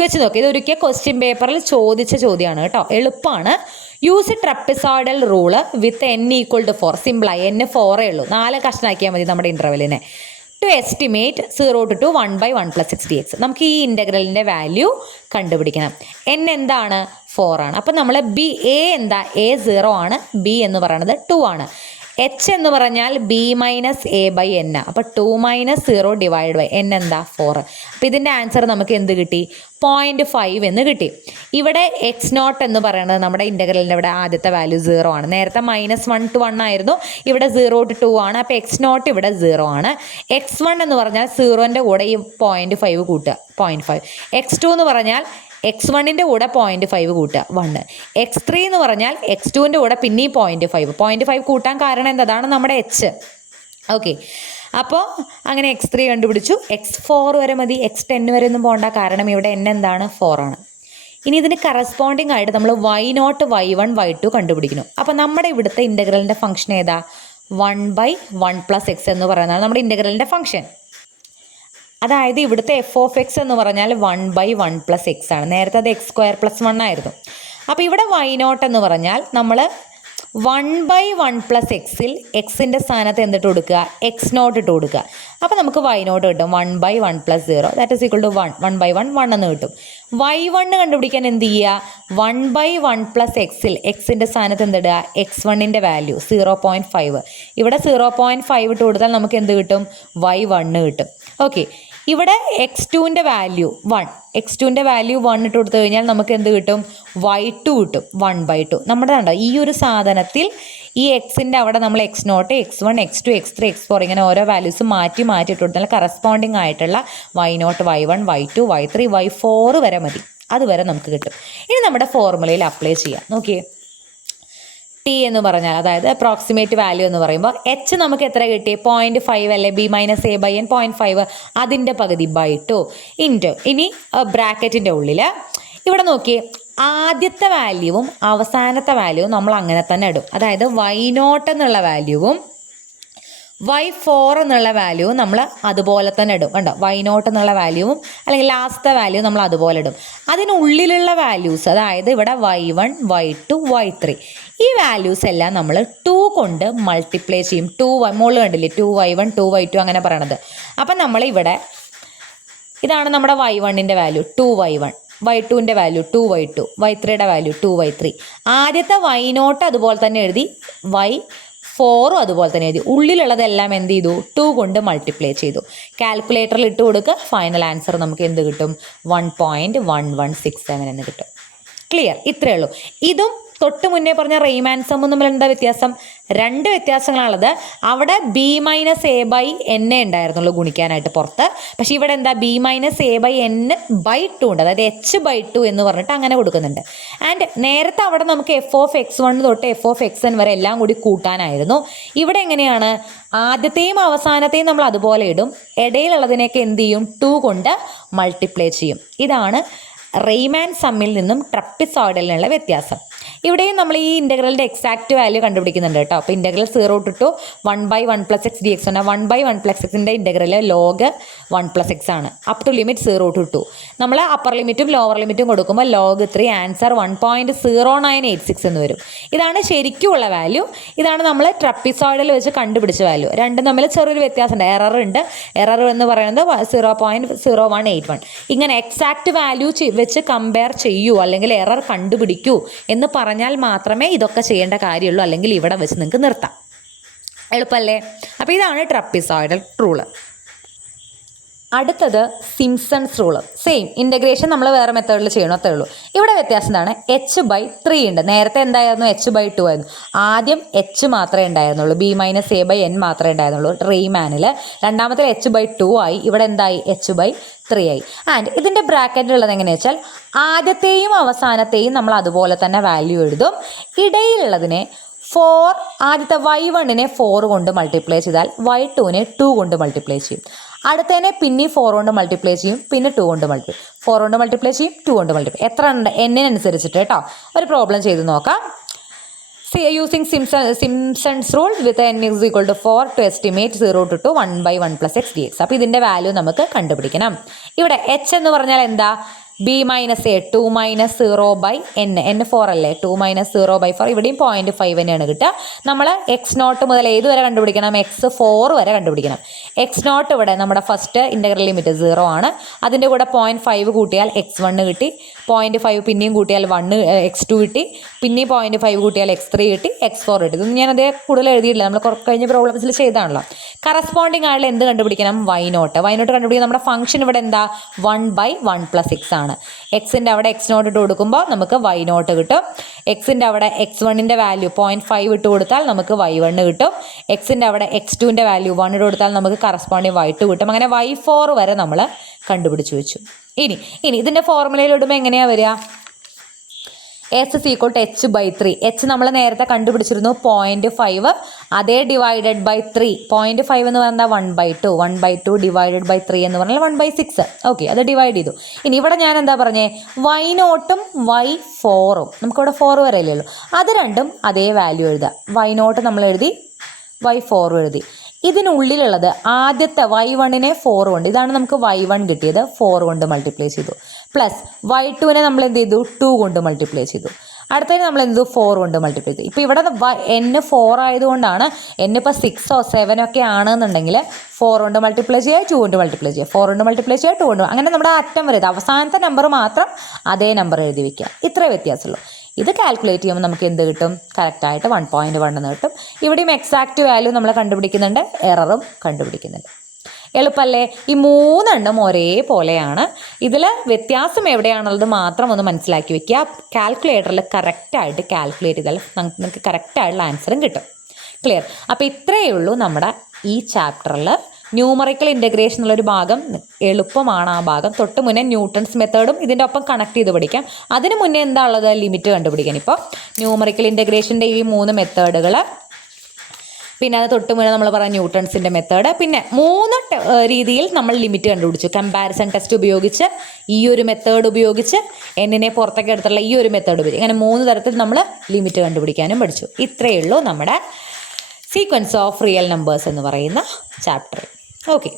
വെച്ച് നോക്കി, ഇതൊരിക്കൽ ക്വസ്റ്റ്യൻ പേപ്പറിൽ ചോദിച്ച ചോദ്യമാണ് കേട്ടോ, എളുപ്പമാണ്. യൂസ് ട്രപ്പിസോയിഡൽ റൂള് വിത്ത് n = 4. സിമ്പിളായി, n 4 ഉള്ളൂ, 4 കഷ്ണാക്കിയാൽ മതി നമ്മുടെ ഇൻ്റർവെല്ലിനെ. To estimate 0 to 1/1 + 60x. നമുക്ക് ഈ ഇൻ്റഗ്രലിൻ്റെ വാല്യൂ കണ്ടുപിടിക്കണം. n എന്താണ്? 4 ആണ്. അപ്പം നമ്മൾ a എന്താ? a 0 ആണ്, b എന്ന് പറയുന്നത് 2 ആണ്. h എന്ന് പറഞ്ഞാൽ b minus a by n. അപ്പോൾ 2 മൈനസ് 0 ഡിവൈഡ് ബൈ n എന്താ? 4. അപ്പോൾ ഇതിൻ്റെ ആൻസർ നമുക്ക് എന്ത് കിട്ടി? 0.5 എന്ന് കിട്ടി. ഇവിടെ x0 എന്ന് പറയുന്നത് നമ്മുടെ ഇൻ്റഗ്രലിൻ്റെ ഇവിടെ ആദ്യത്തെ വാല്യൂ 0 ആണ്. നേരത്തെ -1 to 1 ആയിരുന്നു, ഇവിടെ 0 to 2 ആണ്. അപ്പോൾ x0 ഇവിടെ 0 ആണ്. x1 എന്ന് പറഞ്ഞാൽ 0ൻ്റെ കൂടെ ഈ 0.5 കൂട്ടുക, 0.5. x2 എന്ന് പറഞ്ഞാൽ x1ൻ്റെ കൂടെ 0.5 കൂട്ടുക, 1. x3 എന്ന് പറഞ്ഞാൽ x2ൻ്റെ കൂടെ പിന്നെയും 0.5 കൂട്ടാൻ കാരണം എന്താണ്? നമ്മുടെ h. ഓക്കെ, അപ്പോൾ അങ്ങനെ x3 കണ്ടുപിടിച്ചു. x4 വരെ മതി, x10 വരെ ഒന്നും പോകണ്ട, കാരണം ഇവിടെ n എന്താണ്? 4 ആണ്. ഇനി ഇതിന് കറസ്പോണ്ടിങ് ആയിട്ട് നമ്മൾ y0 y1 y2 കണ്ടുപിടിക്കുന്നു. അപ്പോൾ നമ്മുടെ ഇവിടുത്തെ ഇൻ്റഗ്രലിൻ്റെ ഫംഗ്ഷൻ ഏതാ? 1/1 + x എന്ന് പറയുന്നതാണ് നമ്മുടെ ഇൻ്റഗ്രലിൻ്റെ ഫംഗ്ഷൻ. അതായത് ഇവിടുത്തെ f(x) എന്ന് പറഞ്ഞാൽ 1/1 + x ആണ്. നേരത്തെ അത് x² + 1 ആയിരുന്നു. അപ്പോൾ ഇവിടെ y0 എന്ന് പറഞ്ഞാൽ നമ്മൾ 1/1 + x-ൽ എക്സിൻ്റെ സ്ഥാനത്ത് എന്തിട്ട് കൊടുക്കുക? x0 ഇട്ട് കൊടുക്കുക. അപ്പോൾ നമുക്ക് y0 കിട്ടും 1/1 + 0 ദാറ്റ് ഈസ് ഈക്വൽ ടു 1. 1/1 1 എന്ന് കിട്ടും. y1 കണ്ടുപിടിക്കാൻ എന്ത് ചെയ്യുക? 1/1 + x-ൽ എക്സിൻ്റെ സ്ഥാനത്ത് എന്തിടുക? x1ൻ്റെ വാല്യൂ 0.5. ഇവിടെ 0.5 ഇട്ട് കൊടുത്താൽ നമുക്ക് എന്ത് കിട്ടും? y1 കിട്ടും. ഓക്കെ, ഇവിടെ x2ൻ്റെ വാല്യൂ 1. x2ൻ്റെ വാല്യൂ 1 ഇട്ട് കൊടുത്തു കഴിഞ്ഞാൽ നമുക്ക് എന്ത് കിട്ടും? y2 കിട്ടും 1/2. നമ്മുടെ കണ്ടോ ഈ ഒരു സാധനത്തിൽ ഈ എക്സിൻ്റെ അവിടെ നമ്മൾ x0 x1 x2 x3 x4 ഇങ്ങനെ ഓരോ വാല്യൂസ് മാറ്റി ഇട്ട് കൊടുത്താൽ കറസ്പോണ്ടിങ് ആയിട്ടുള്ള y0 y1 y2 y3 y4 വരെ മതി, അതുവരെ നമുക്ക് കിട്ടും. ഇനി നമ്മുടെ ഫോർമുലയിൽ അപ്ലൈ ചെയ്യാം. നോക്കിയേ, ടി എന്ന് പറഞ്ഞാൽ അതായത് അപ്രോക്സിമേറ്റ് വാല്യൂ എന്ന് പറയുമ്പോൾ h നമുക്ക് എത്ര കിട്ടി? 0.5 അല്ലേ? b minus a by n 0.5, അതിൻ്റെ പകുതി ബൈ 2 ഇൻറ്റു. ഇനി ബ്രാക്കറ്റിൻ്റെ ഉള്ളിൽ ഇവിടെ നോക്കിയേ, ആദ്യത്തെ വാല്യൂവും അവസാനത്തെ വാല്യൂവും നമ്മൾ അങ്ങനെ തന്നെ ഇടും. അതായത് y0 എന്നുള്ള വാല്യൂവും y4 എന്നുള്ള വാല്യൂവും നമ്മൾ അതുപോലെ തന്നെ ഇടും. കണ്ടോ, y0 എന്നുള്ള വാല്യൂവും അല്ലെങ്കിൽ ലാസ്റ്റത്തെ വാല്യൂ നമ്മൾ അതുപോലെ ഇടും. അതിനുള്ളിലുള്ള വാല്യൂസ്, അതായത് ഇവിടെ y1 y2 y3, ഈ വാല്യൂസ് എല്ലാം നമ്മൾ 2 കൊണ്ട് മൾട്ടിപ്ലൈ ചെയ്യും. 2 മുകളിൽ കണ്ടില്ലേ, 2y1 2y2 അങ്ങനെ പറയണത്. അപ്പം നമ്മൾ ഇവിടെ ഇതാണ് നമ്മുടെ y1ൻ്റെ വാല്യൂ 2y1, y2ൻ്റെ വാല്യൂ 2y2, y3യുടെ വാല്യൂ 2y3. ആദ്യത്തെ y0 അതുപോലെ തന്നെ എഴുതി, y4 അതുപോലെ തന്നെ എഴുതി. ഉള്ളിലുള്ളതെല്ലാം എന്ത് ചെയ്തു? 2 കൊണ്ട് മൾട്ടിപ്ലൈ ചെയ്തു. കാൽക്കുലേറ്ററിൽ ഇട്ട് കൊടുക്കുക, ഫൈനൽ ആൻസർ നമുക്ക് എന്ത് കിട്ടും? 1.1167 എന്ന് കിട്ടും. ക്ലിയർ? ഇത്രയേ ഉള്ളൂ. ഇതും തൊട്ട് മുന്നേ പറഞ്ഞ റെയ്മാൻ സമ്മും തമ്മിൽ എന്താ വ്യത്യാസം? 2 വ്യത്യാസങ്ങളാണുള്ളത്. അവിടെ B-A/N ഉണ്ടായിരുന്നുള്ളൂ ഗുണിക്കാനായിട്ട് പുറത്ത്. പക്ഷേ ഇവിടെ എന്താ B-A/N/2 ഉണ്ട്. അതായത് H/2 എന്ന് പറഞ്ഞിട്ട് അങ്ങനെ കൊടുക്കുന്നുണ്ട്. ആൻഡ് നേരത്തെ അവിടെ നമുക്ക് f(x1) തൊട്ട് f(xn) വരെ എല്ലാം കൂടി കൂട്ടാനായിരുന്നു. ഇവിടെ എങ്ങനെയാണ്? ആദ്യത്തെയും അവസാനത്തെയും നമ്മൾ അതുപോലെ ഇടും, ഇടയിലുള്ളതിനെയൊക്കെ എന്ത് ചെയ്യും? 2 കൊണ്ട് മൾട്ടിപ്ലൈ ചെയ്യും. ഇതാണ് റെയ്മാൻ സമ്മിൽ നിന്നും ട്രപ്പിസോയിഡലിനുള്ള വ്യത്യാസം. ഇവിടെയും നമ്മൾ ഈ ഇൻ്റഗ്രലിൻ്റെ എക്സാക്റ്റ് വാല്യൂ കണ്ടുപിടിക്കുന്നുണ്ട് കേട്ടോ. അപ്പോൾ ഇൻ്റഗ്രൽ 0 to 1/1 + x dx ആണ്. 1/1 + xൻ്റെ ഇൻ്റഗ്രൽ log 1 + x ആണ്. Up to limit 0 to 2. നമ്മൾ അപ്പർ ലിമിറ്റും ലോവർ ലിമിറ്റും കൊടുക്കുമ്പോൾ log 3 ആൻസർ 1.0986 എന്ന് വരും. ഇതാണ് ശരിക്കുമുള്ള വാല്യൂ. ഇതാണ് നമ്മൾ ട്രപ്പിസോയിഡൽ വെച്ച് കണ്ടുപിടിച്ച വാല്യൂ. രണ്ടും തമ്മിൽ ചെറിയൊരു വ്യത്യാസമുണ്ട്, എറർ ഉണ്ട്. എറർ എന്ന് പറയുന്നത് 0.0181. ഇങ്ങനെ എക്സാക്റ്റ് വാല്യൂ വെച്ച് കമ്പയർ ചെയ്യൂ അല്ലെങ്കിൽ എറർ കണ്ടുപിടിക്കൂ എന്ന് പറഞ്ഞാൽ മാത്രമേ ഇതൊക്കെ ചെയ്യേണ്ട കാര്യമുള്ളൂ. അല്ലെങ്കിൽ ഇവിടെ വെച്ച് നിങ്ങൾക്ക് നിർത്താം. എളുപ്പമല്ലേ? അപ്പോൾ ഇതാണ് ട്രപ്പിസോയിഡൽ റൂള്. അടുത്തത് സിംപ്സൺസ് റൂള്. സെയിം ഇൻ്റഗ്രേഷൻ നമ്മൾ വേറെ മെത്തേഡിൽ ചെയ്യണം, അത്രേ ഉള്ളൂ. ഇവിടെ വ്യത്യാസം എന്താണ്? H/3 ഉണ്ട്. നേരത്തെ എന്തായിരുന്നു? H/2 ആയിരുന്നു. ആദ്യം H മാത്രമേ ഉണ്ടായിരുന്നുള്ളൂ, B-A/N മാത്രമേ ഉണ്ടായിരുന്നുള്ളൂ റെയ്മാനിൽ. രണ്ടാമത്തെ H/2 ആയി. ഇവിടെ എന്തായി? H/3 ആയി. ആൻഡ് ഇതിൻ്റെ ബ്രാക്കറ്റിലുള്ളത് എങ്ങനെയാണെന്ന് വെച്ചാൽ ആദ്യത്തെയും അവസാനത്തെയും നമ്മൾ അതുപോലെ തന്നെ വാല്യൂ എഴുതും. ഇടയിലുള്ളതിനെ ആദ്യത്തെ y1നെ 4 കൊണ്ട് മൾട്ടിപ്ലൈ ചെയ്താൽ y2നെ 2 കൊണ്ട് മൾട്ടിപ്ലൈ ചെയ്യും. അടുത്തതിനെ പിന്നെ 4 കൊണ്ട് മൾട്ടിപ്ലൈ ചെയ്യും, പിന്നെ 2 കൊണ്ട് മൾട്ടിപ്ലൈ 4 കൊണ്ട് മൾട്ടിപ്ലൈ ചെയ്യും, 2 കൊണ്ട് മൾട്ടിപ്ലൈ. എത്ര ഉണ്ട്? n-അനുസരിച്ചിട്ട് കേട്ടോ. ഒരു പ്രോബ്ലം ചെയ്ത് നോക്കാം. Using Simpson's rule with n = 4 to estimate 0 to 2 1/1 + x dx. അപ്പോൾ ഇതിൻ്റെ വാല്യൂ നമുക്ക് കണ്ടുപിടിക്കണം. ഇവിടെ h എന്ന് പറഞ്ഞാൽ എന്താ? B-A 2 - 0/n. n 4 അല്ലേ? 2 - 0/4. ഇവിടെയും 0.5 തന്നെയാണ് കിട്ടുക. നമ്മൾ x0 മുതൽ ഏത് വരെ കണ്ടുപിടിക്കണം? x4 വരെ കണ്ടുപിടിക്കണം. x0 ഇവിടെ നമ്മുടെ ഫസ്റ്റ് ഇൻ്റഗ്രൽ ലിമിറ്റ് 0 ആണ്. അതിൻ്റെ കൂടെ 0.5 കൂട്ടിയാൽ x1 കിട്ടി, 0.5 പിന്നെയും കൂട്ടിയാൽ x2 കിട്ടി, പിന്നെയും 0.5 കൂട്ടിയാൽ x3 കിട്ടി, x4 കിട്ടി. ഇതൊന്നും ഞാൻ അതേ കൂടുതൽ എഴുതിയിട്ടില്ല, നമ്മൾ കഴിഞ്ഞ പ്രോബ്ലംസിൽ ചെയ്താണല്ലോ. കറസ്പോണ്ടിങ് ആയുള്ള എന്ത് കണ്ടുപിടിക്കണം? y0 കണ്ടുപിടിക്കാൻ നമ്മുടെ ഫംഗ്ഷൻ ഇവിടെ എന്താ? 1/1 + x ആണ്. എക്സിൻ്റെ അവിടെ x0 ഇട്ട് കൊടുക്കുമ്പോൾ നമുക്ക് y0 കിട്ടും. എക്സിൻ്റെ അവിടെ x1ൻ്റെ വാല്യൂ 0.5 ഇട്ട് കൊടുത്താൽ നമുക്ക് y1 കിട്ടും. എക്സിൻ്റെ അവിടെ x2ൻ്റെ വാല്യൂ 1 ഇട്ട് കൊടുത്താൽ നമുക്ക് കറസ്പോണ്ടിങ് y2 കിട്ടും. അങ്ങനെ y4 വരെ നമ്മൾ കണ്ടുപിടിച്ച് വെച്ചു. ഇനി ഇതിൻ്റെ ഫോർമുലയിൽ ഇടുമ്പോൾ എങ്ങനെയാണ് വരിക? S = H/3. H നമ്മൾ നേരത്തെ കണ്ടുപിടിച്ചിരുന്നു 0.5, അതേ ഡിവൈഡഡ് ബൈ 3. 0.5 എന്ന് പറഞ്ഞാൽ 1/2, 1/2 ഡിവൈഡഡ് ബൈ 3 എന്ന് പറഞ്ഞാൽ 1/6. ഓക്കെ, അത് ഡിവൈഡ് ചെയ്തു. ഇനി ഇവിടെ ഞാൻ എന്താ പറഞ്ഞേ? y0ഉം y4ഉം നമുക്കിവിടെ 4 വരെ അല്ലേ ഉള്ളൂ, അത് രണ്ടും അതേ വാല്യൂ എഴുതുക. y0 നമ്മൾ എഴുതി, y4 എഴുതി. ഇതിനുള്ളിലുള്ളത് ആദ്യത്തെ y1നെ 4 കൊണ്ട്, ഇതാണ് നമുക്ക് y1 കിട്ടിയത്, 4 കൊണ്ട് മൾട്ടിപ്ലൈ ചെയ്തു. പ്ലസ് y2നെ നമ്മൾ എന്ത് ചെയ്തു? 2 കൊണ്ട് മൾട്ടിപ്ലൈ ചെയ്തു. അടുത്തതിന് നമ്മൾ എന്ത് ചെയ്തു? 4 കൊണ്ട് മൾട്ടിപ്ലൈ ചെയ്തു. ഇപ്പോൾ ഇവിടെ n 4 ആയതുകൊണ്ടാണ്, n ഇപ്പോൾ 6 or 7 ഒക്കെ ആണെന്നുണ്ടെങ്കിൽ 4 കൊണ്ട് മൾട്ടിപ്ലൈ ചെയ്യുക, 2 കൊണ്ട് മൾട്ടിപ്ലൈ ചെയ്യുക, 4 കൊണ്ട് മൾട്ടിപ്ലൈ ചെയ്യുക, 2 കൊണ്ട്, അങ്ങനെ നമ്മുടെ അറ്റം വരെ അവസാനത്തെ നമ്പർ മാത്രം അതേ നമ്പർ എഴുതി വയ്ക്കുക. ഇത്രേ വ്യത്യാസമുള്ളൂ. ഇത് കാൽക്കുലേറ്റ് ചെയ്യുമ്പോൾ നമുക്ക് എന്ത് കിട്ടും? കറക്റ്റായിട്ട് 1.1 എന്ന് കിട്ടും. ഇവിടെയും എക്സാക്റ്റ് വാല്യൂ നമ്മൾ കണ്ടുപിടിക്കുന്നുണ്ട്, എററും കണ്ടുപിടിക്കുന്നുണ്ട്. എളുപ്പമല്ലേ? ഈ 3 എണ്ണം ഒരേപോലെയാണ്. ഇതിൽ വ്യത്യാസം എവിടെയാണുള്ളത് മാത്രം ഒന്ന് മനസ്സിലാക്കി വെക്കുക. കാൽക്കുലേറ്ററിൽ കറക്റ്റായിട്ട് കാൽക്കുലേറ്റ് ചെയ്താൽ നമുക്ക് കറക്റ്റായിട്ടുള്ള ആൻസറും കിട്ടും. ക്ലിയർ? അപ്പോൾ ഇത്രയേ ഉള്ളൂ നമ്മുടെ ഈ ചാപ്റ്ററിൽ. ന്യൂമറിക്കൽ ഇൻ്റഗ്രേഷൻ എന്നുള്ളൊരു ഭാഗം എളുപ്പമാണ്. ആ ഭാഗം തൊട്ട് മുന്നേ ന്യൂട്ടൺസ് മെത്തേഡും ഇതിൻ്റെ ഒപ്പം കണക്ട് ചെയ്ത് പഠിക്കാം. അതിന് മുന്നേ എന്താ ഉള്ളത്? ലിമിറ്റ് കണ്ടുപിടിക്കാൻ. ഇപ്പോൾ ന്യൂമറിക്കൽ ഇൻ്റഗ്രേഷൻ്റെ ഈ 3 മെത്തേഡുകൾ, പിന്നെ അത് തൊട്ട് മുന്നേ നമ്മൾ പറഞ്ഞ ന്യൂട്ടൺസിൻ്റെ മെത്തേഡ്, പിന്നെ 3 രീതിയിൽ നമ്മൾ ലിമിറ്റ് കണ്ടുപിടിച്ചു. കമ്പാരിസൺ ടെസ്റ്റ് ഉപയോഗിച്ച്, ഈ ഒരു മെത്തേഡ് ഉപയോഗിച്ച്, എന്നിനെ പുറത്തൊക്കെ എടുത്തുള്ള ഈ ഒരു മെത്തേഡ് ഉപയോഗിച്ച്, അങ്ങനെ 3 തരത്തിൽ നമ്മൾ ലിമിറ്റ് കണ്ടുപിടിക്കാനും പഠിച്ചു. ഇത്രയേ ഉള്ളൂ നമ്മുടെ സീക്വൻസ് ഓഫ് റിയൽ നമ്പേഴ്സ് എന്ന് പറയുന്ന ചാപ്റ്റർ. ഓക്കെ.